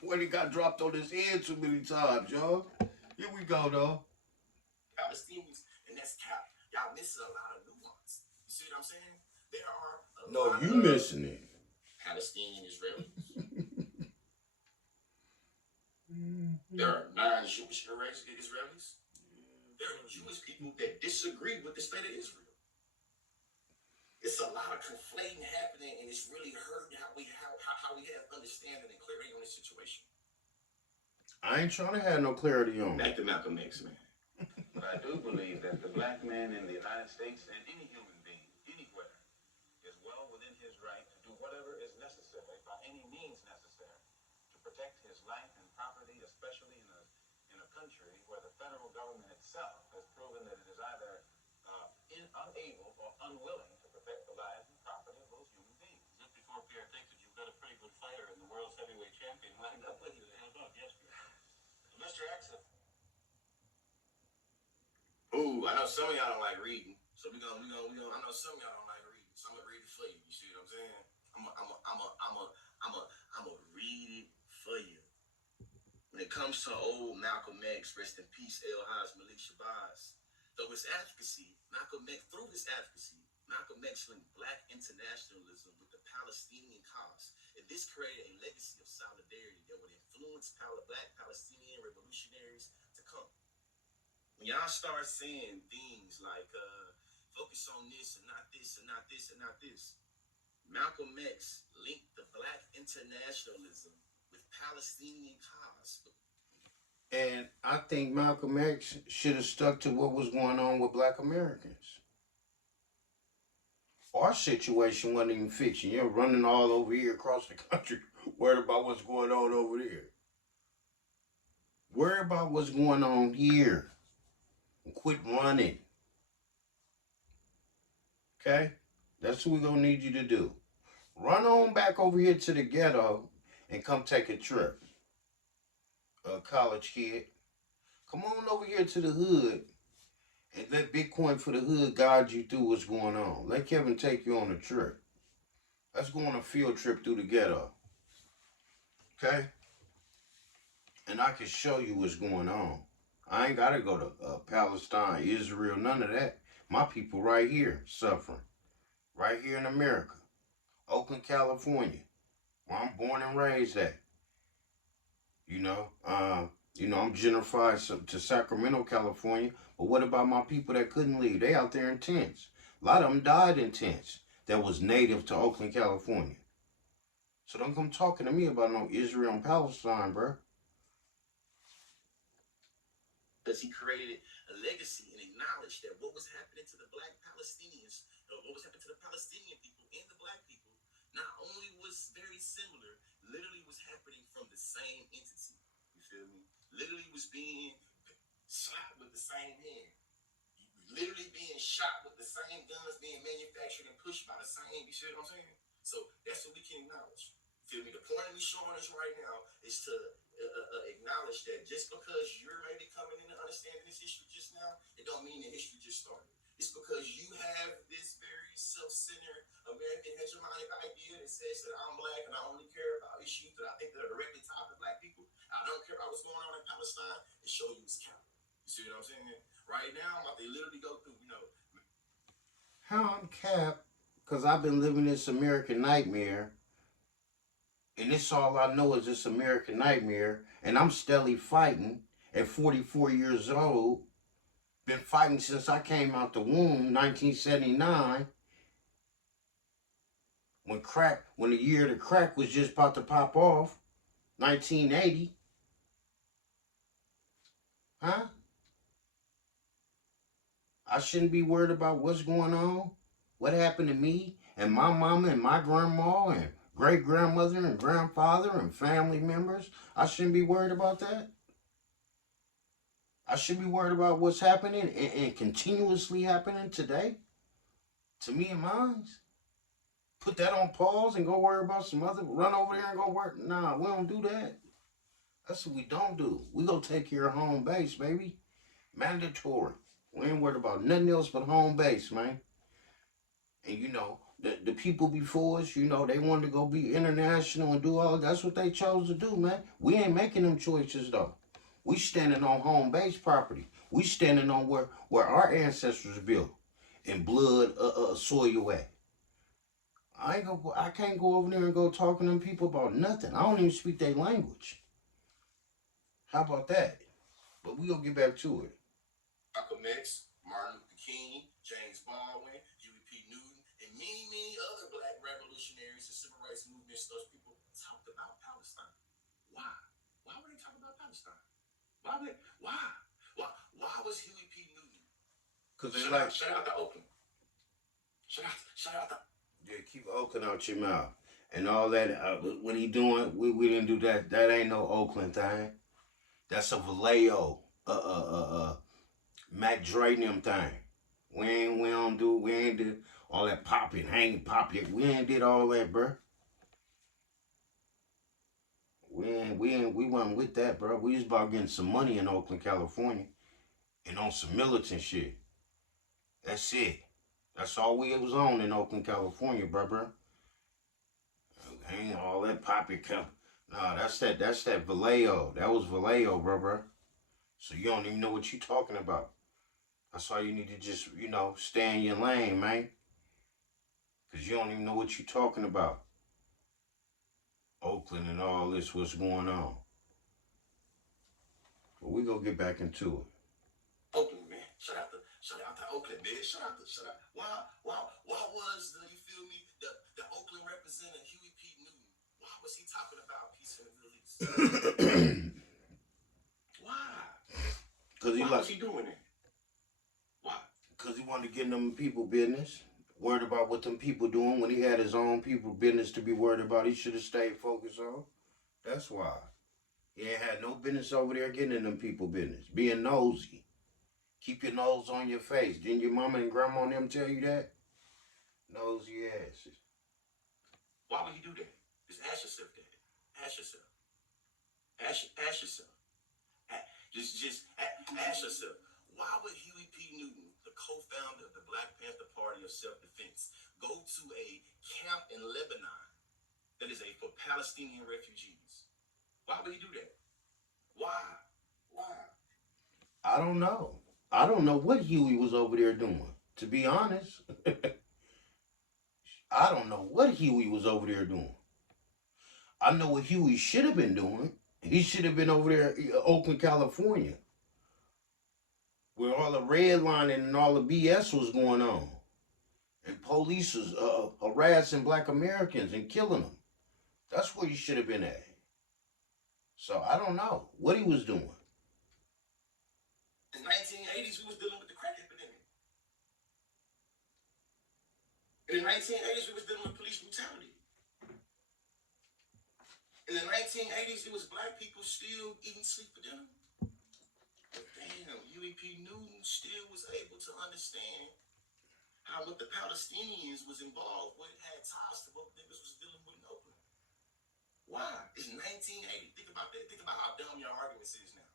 Boy, he got dropped on his head too many times, y'all. Here we go, though. Palestinians, and that's cap. Y'all missing a lot of nuance. You see what I'm saying? There are you missing it. Palestinian Israelis. There are non-Jewish Israelis. There are Jewish people that disagree with the state of Israel. It's a lot of conflating happening, and it's really hurting how we have understanding and clarity on this situation. I ain't trying to have no clarity on Back to Malcolm X, man. But I do believe that the black man in the United States and any human being, anywhere, is well within his right to do whatever is necessary, by any means necessary, to protect his life and property, especially in a country where the federal government itself has proven that it is either unable or unwilling to protect the lives and property of those human beings. Just before Pierre takes it, you've got a pretty good fighter in the world's heavyweight champion lined up with you to help out yesterday. Mr. Axel. Ooh, I know some of y'all don't like reading, so we gonna. I know some of y'all don't like reading, so I'm gonna read it for you. You see what I'm saying? I'm gonna read it for you. When it comes to old Malcolm X, rest in peace, El-Haj Malik Shabazz. Through his advocacy, Malcolm X linked black internationalism with the Palestinian cause, and this created a legacy of solidarity that would influence black Palestinian revolutionaries to come. When y'all start saying things like focus on this and not this and not this and not this, Malcolm X linked the black internationalism with Palestinian cause. And I think Malcolm X should have stuck to what was going on with black Americans. Our situation wasn't even fiction. You're running all over here across the country, worried about what's going on over there. Worry about what's going on here. And quit running. Okay? That's what we're going to need you to do. Run on back over here to the ghetto and come take a trip. A college kid. Come on over here to the hood and let Bitcoin for the hood guide you through what's going on. Let Kevin take you on a trip. Let's go on a field trip through the ghetto. Okay? And I can show you what's going on. I ain't got to go to Palestine, Israel, none of that. My people right here suffering. Right here in America. Oakland, California. Where I'm born and raised at. I'm gentrified to Sacramento, California. But what about my people that couldn't leave? They out there in tents. A lot of them died in tents that was native to Oakland, California. So don't come talking to me about no Israel and Palestine, bro. Because he created a legacy and acknowledged that what was happening to the black Palestinians, or what was happening to the Palestinian people and the black people, not only was very similar, literally was happening from the same entity. You feel me? Literally was being shot with the same hand. Literally being shot with the same guns being manufactured and pushed by the same, you see what I'm saying? So that's what we can acknowledge. Feel me? The point of me showing us right now is to acknowledge that just because you're maybe coming into understanding this history just now, it don't mean the history just started. It's because you have this very self-centered American hegemonic idea that says that I'm black and I only care about issues that I think that are directly tied to black people. I don't care about what's going on in Palestine and show you it's cap. You see what I'm saying? Right now, they literally go through, How I'm capped? Because I've been living this American nightmare. And this all I know is this American nightmare. And I'm steadily fighting at 44 years old. Been fighting since I came out the womb, 1979. When the year the crack was just about to pop off, 1980. Huh? I shouldn't be worried about what's going on. What happened to me and my mama and my grandma and great-grandmother and grandfather and family members. I shouldn't be worried about that. I should be worried about what's happening and continuously happening today to me and mine. Put that on pause and go worry about some other, run over there and go work. Nah, we don't do that. That's what we don't do. We go take care of home base, baby. Mandatory. We ain't worried about nothing else but home base, man. And the people before us, they wanted to go be international and do all. That's what they chose to do, man. We ain't making them choices though. We standing on home base property. We standing on where our ancestors built in blood soil at. I can't go over there and go talking to them people about nothing. I don't even speak their language. How about that? But we gonna get back to it. Malcolm X, Martin Luther King, James Baldwin, Huey P. Newton, and many, many other black revolutionaries and civil rights movements, those people talked about Palestine. Why? Why were they talking about Palestine? Why was Huey P. Newton? Because they Shut out the Oakland. Shut out the. Yeah, keep Oakland out your mouth. And all that, what he doing, we didn't do that. That ain't no Oakland thing. That's a Vallejo, Mac Dre them thing. We ain't do all that popping, hanging, popping. We ain't did all that, bro. We wasn't with that, bro. We was about getting some money in Oakland, California, and on some militant shit. That's it. That's all we was on in Oakland, California, bro. Ain't all that poppy cup. Nah, that's that Vallejo. That was Vallejo, bro. So you don't even know what you talking about. That's why you need to just, stay in your lane, man. Because you don't even know what you talking about. Oakland and all this, what's going on. But we gonna get back into it. Oakland. Shout out to Oakland, man. Shout out. Why was you feel me? The Oakland representative Huey P. Newton. Why was he talking about peace in the Middle East? Why? Why was he doing that? Why? Because he wanted to get them people business. Worried about what them people doing when he had his own people business to be worried about. He should have stayed focused on. That's why. He ain't had no business over there getting in them people business. Being nosy. Keep your nose on your face. Didn't your mama and grandma and them tell you that? Nosy asses. Why would he do that? Just ask yourself that. Ask yourself. Ask yourself. Just ask yourself. Why would Huey P. Newton, the co-founder of the Black Panther Party of Self-Defense, go to a camp in Lebanon that is for Palestinian refugees? Why would he do that? Why? I don't know. I don't know what Huey was over there doing. To be honest, I don't know what Huey was over there doing. I know what Huey should have been doing. He should have been over there in Oakland, California, where all the redlining and all the BS was going on. And police was harassing black Americans and killing them. That's where he should have been at. So I don't know what he was doing. In the 1980s, we was dealing with the crack epidemic. In the 1980s, we was dealing with police brutality. In the 1980s, it was black people still eating sleep for dinner. But damn, Huey P. Newton still was able to understand how what the Palestinians was involved with had ties to what niggas was dealing with in Oakland. Why? It's 1980. Think about that. Think about how dumb your arguments is now.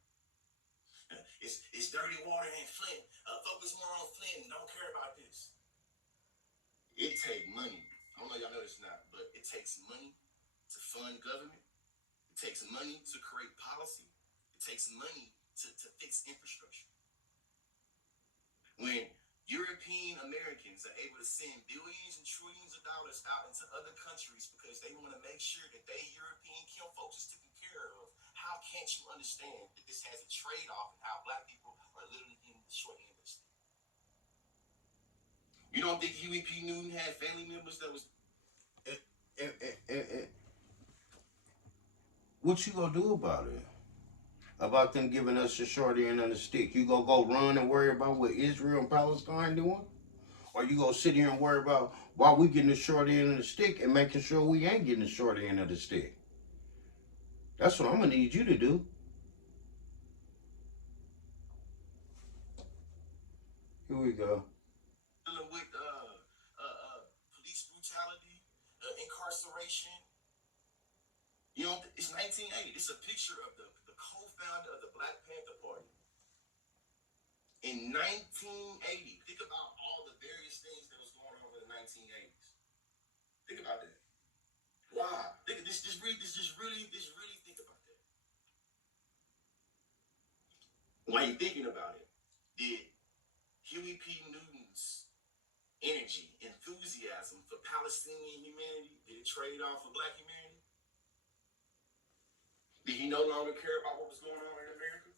It's dirty water and Flint. Focus more on Flint and don't care about this. It takes money. I don't know if y'all know this or not, but it takes money to fund government. It takes money to create policy. It takes money to fix infrastructure. When European Americans are able to send billions and trillions of dollars out into other countries because they want to make sure that they European kinfolks is taken care of, how can't you understand that this has a trade-off in how black people are literally getting the short end of the stick? You don't think Huey P. Newton had family members that was... What you gonna do about it? About them giving us the short end of the stick? You gonna go run and worry about what Israel and Palestine doing? Or you gonna sit here and worry about why we getting the short end of the stick and making sure we ain't getting the short end of the stick? That's what I'm gonna need you to do. Here we go. Dealing with police brutality, incarceration. You know, it's 1980. It's a picture of the co-founder of the Black Panther Party. In 1980, think about all the various things that was going on in the 1980s. Think about that. Why? Think this really think about that. While you're thinking about it, did Huey P. Newton's energy, enthusiasm for Palestinian humanity, did it trade off for black humanity? Did he no longer care about what was going on in America?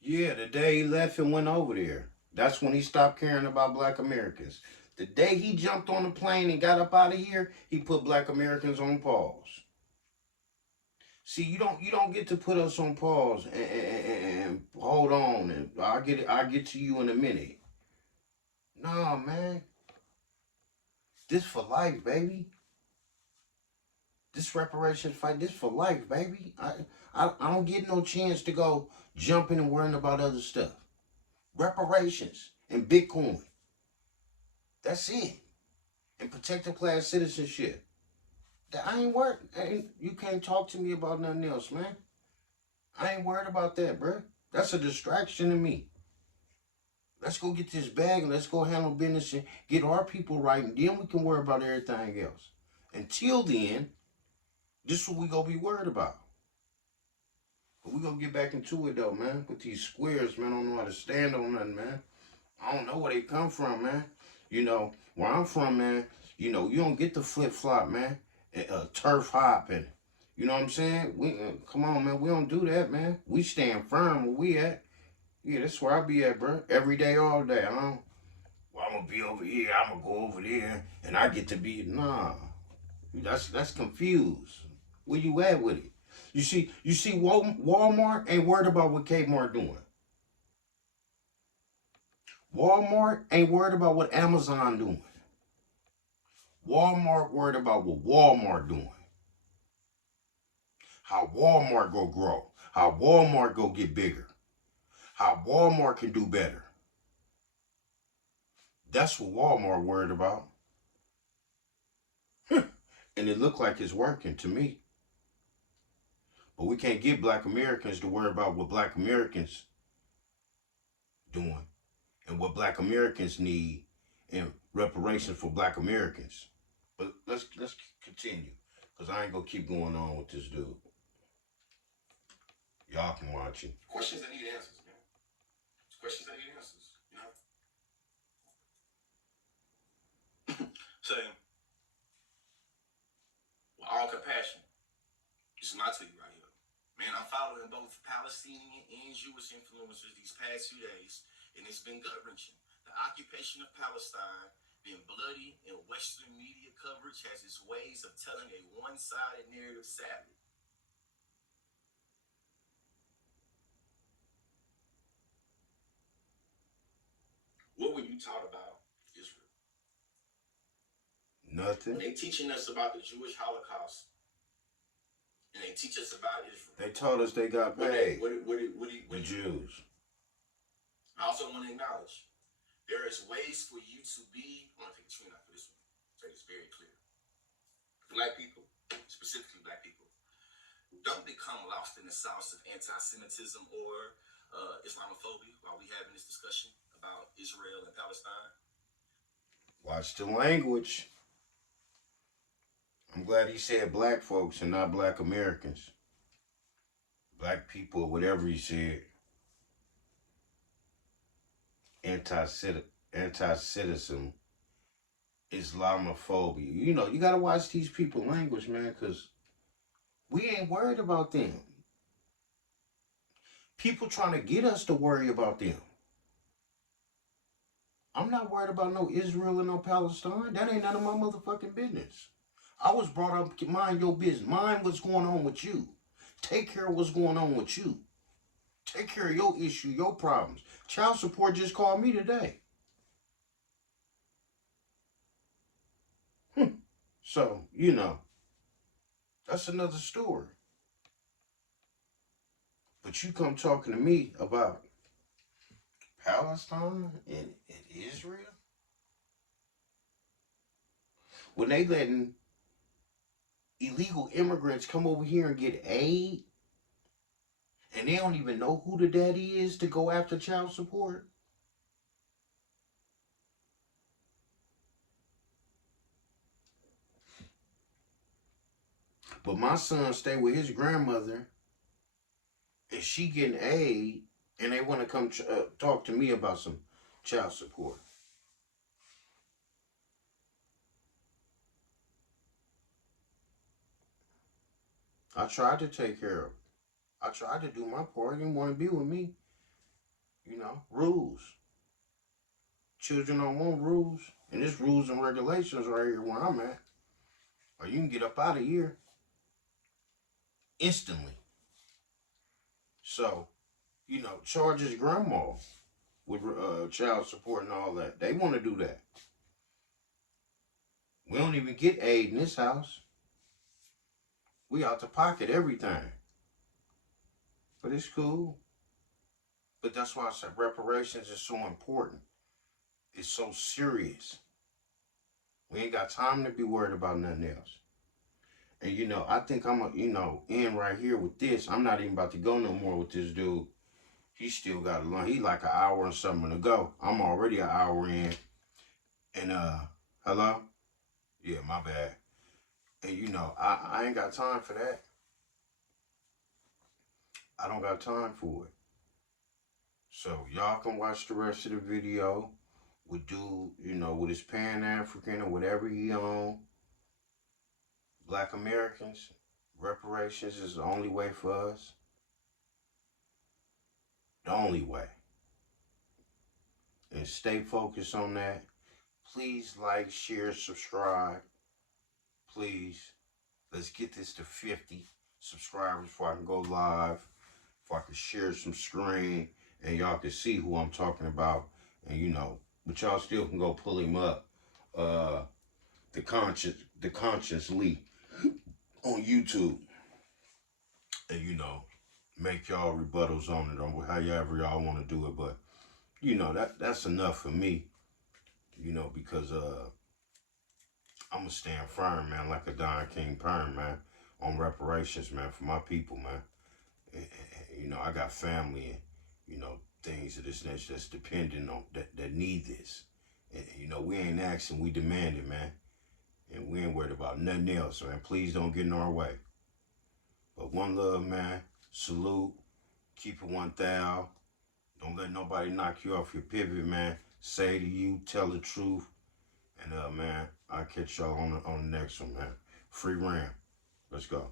Yeah, the day he left and went over there, that's when he stopped caring about black Americans. The day he jumped on the plane and got up out of here, he put black Americans on pause. See, you don't get to put us on pause and hold on and I'll get to you in a minute. Nah, man. This for life, baby. This reparations fight, this for life, baby. I don't get no chance to go jumping and worrying about other stuff. Reparations and Bitcoin. That's it. And protected class citizenship. I ain't worried. You can't talk to me about nothing else, man. I ain't worried about that, bro. That's a distraction to me. Let's go get this bag and let's go handle business and get our people right, and then we can worry about everything else. Until then, this is what we gonna be worried about. But we gonna get back into it though, man. With these squares, man, I don't know how to stand on nothing, man. I don't know where they come from, man. You know, where I'm from, man, you know, you don't get the flip-flop, man. Turf hop and, you know what I'm saying? We come on, man, we don't do that, man. We stand firm where we at. Yeah, that's where I be at, bro. Every day, all day. Well, I'm gonna be over here. I'm gonna go over there, and I get to be nah. That's confused. Where you at with it? You see, Walmart ain't worried about what Kmart doing. Walmart ain't worried about what Amazon doing. Walmart worried about what Walmart doing. How Walmart go grow. How Walmart go get bigger. How Walmart can do better. That's what Walmart worried about. And it looked like it's working to me. But we can't get black Americans to worry about what black Americans doing and what black Americans need and reparations for black Americans. But let's continue. Because I ain't gonna keep going on with this dude. Y'all can watch it. Questions that need answers, man. It's questions that need answers, you know? So, with all compassion, this is my take right here. Man, I'm following both Palestinian and Jewish influencers these past few days, and it's been gut-wrenching. The occupation of Palestine, being bloody, and Western media coverage has its ways of telling a one-sided narrative sadly. What were you taught about Israel? Nothing. They teaching us about the Jewish Holocaust, and they teach us about Israel. They told us they got paid. The Jews. I also want to acknowledge there is ways for you to be. I want to take a screen out for this one. So it's very clear. Black people, specifically black people, don't become lost in the sauce of anti-Semitism or Islamophobia while we having this discussion about Israel and Palestine. Watch the language. I'm glad he said black folks and not black Americans. Black people, whatever he said. Anti-citizen, Islamophobia. You know, you gotta watch these people language, man, because we ain't worried about them. People trying to get us to worry about them. I'm not worried about no Israel and no Palestine. That ain't none of my motherfucking business. I was brought up to mind your business. Mind what's going on with you. Take care of what's going on with you. Take care of your issue, your problems. Child support just called me today. So, you know, that's another story. But you come talking to me about Palestine and Israel? When they letting illegal immigrants come over here and get aid, and they don't even know who the daddy is to go after child support? But my son stay with his grandmother, and she getting aid, and they want to come talk to me about some child support. I tried to take care of her. I tried to do my part. He didn't want to be with me. You know, rules. Children don't want rules. And there's rules and regulations right here where I'm at. Or you can get up out of here instantly. So, you know, charge his grandma with child support and all that. They want to do that. We don't even get aid in this house. We out to pocket everything. But it's cool. But that's why I said reparations is so important. It's so serious. We ain't got time to be worried about nothing else. And you know, I think I'm gonna, end right here with this. I'm not even about to go no more with this dude. He still got a long. He like an hour and something to go. I'm already an hour in. And hello? Yeah, my bad. And you know, I ain't got time for that. I don't got time for it. So y'all can watch the rest of the video with dude, with his Pan-African or whatever he on. Black Americans, reparations is the only way for us. The only way. and stay focused on that. Please like, share, subscribe. Please. Let's get this to 50 subscribers before I can go live. If I can share some screen and y'all can see who I'm talking about. And you know, but y'all still can go pull him up. The conscience Lee on YouTube. And you know, make y'all rebuttals on it on however y'all want to do it. But you know, that's enough for me. You know, because I'm gonna stand firm, man, like a Don King perm, man, on reparations, man, for my people, man. And, you know, I got family and, you know, things of this nature that's dependent on, that need this. And, you know, we ain't asking, we demand it, man. And we ain't worried about nothing else, man. Please don't get in our way. But one love, man. Salute. Keep it 1,000. Don't let nobody knock you off your pivot, man. Say to you, tell the truth. And man, I'll catch y'all on the next one, man. Free Ram. Let's go.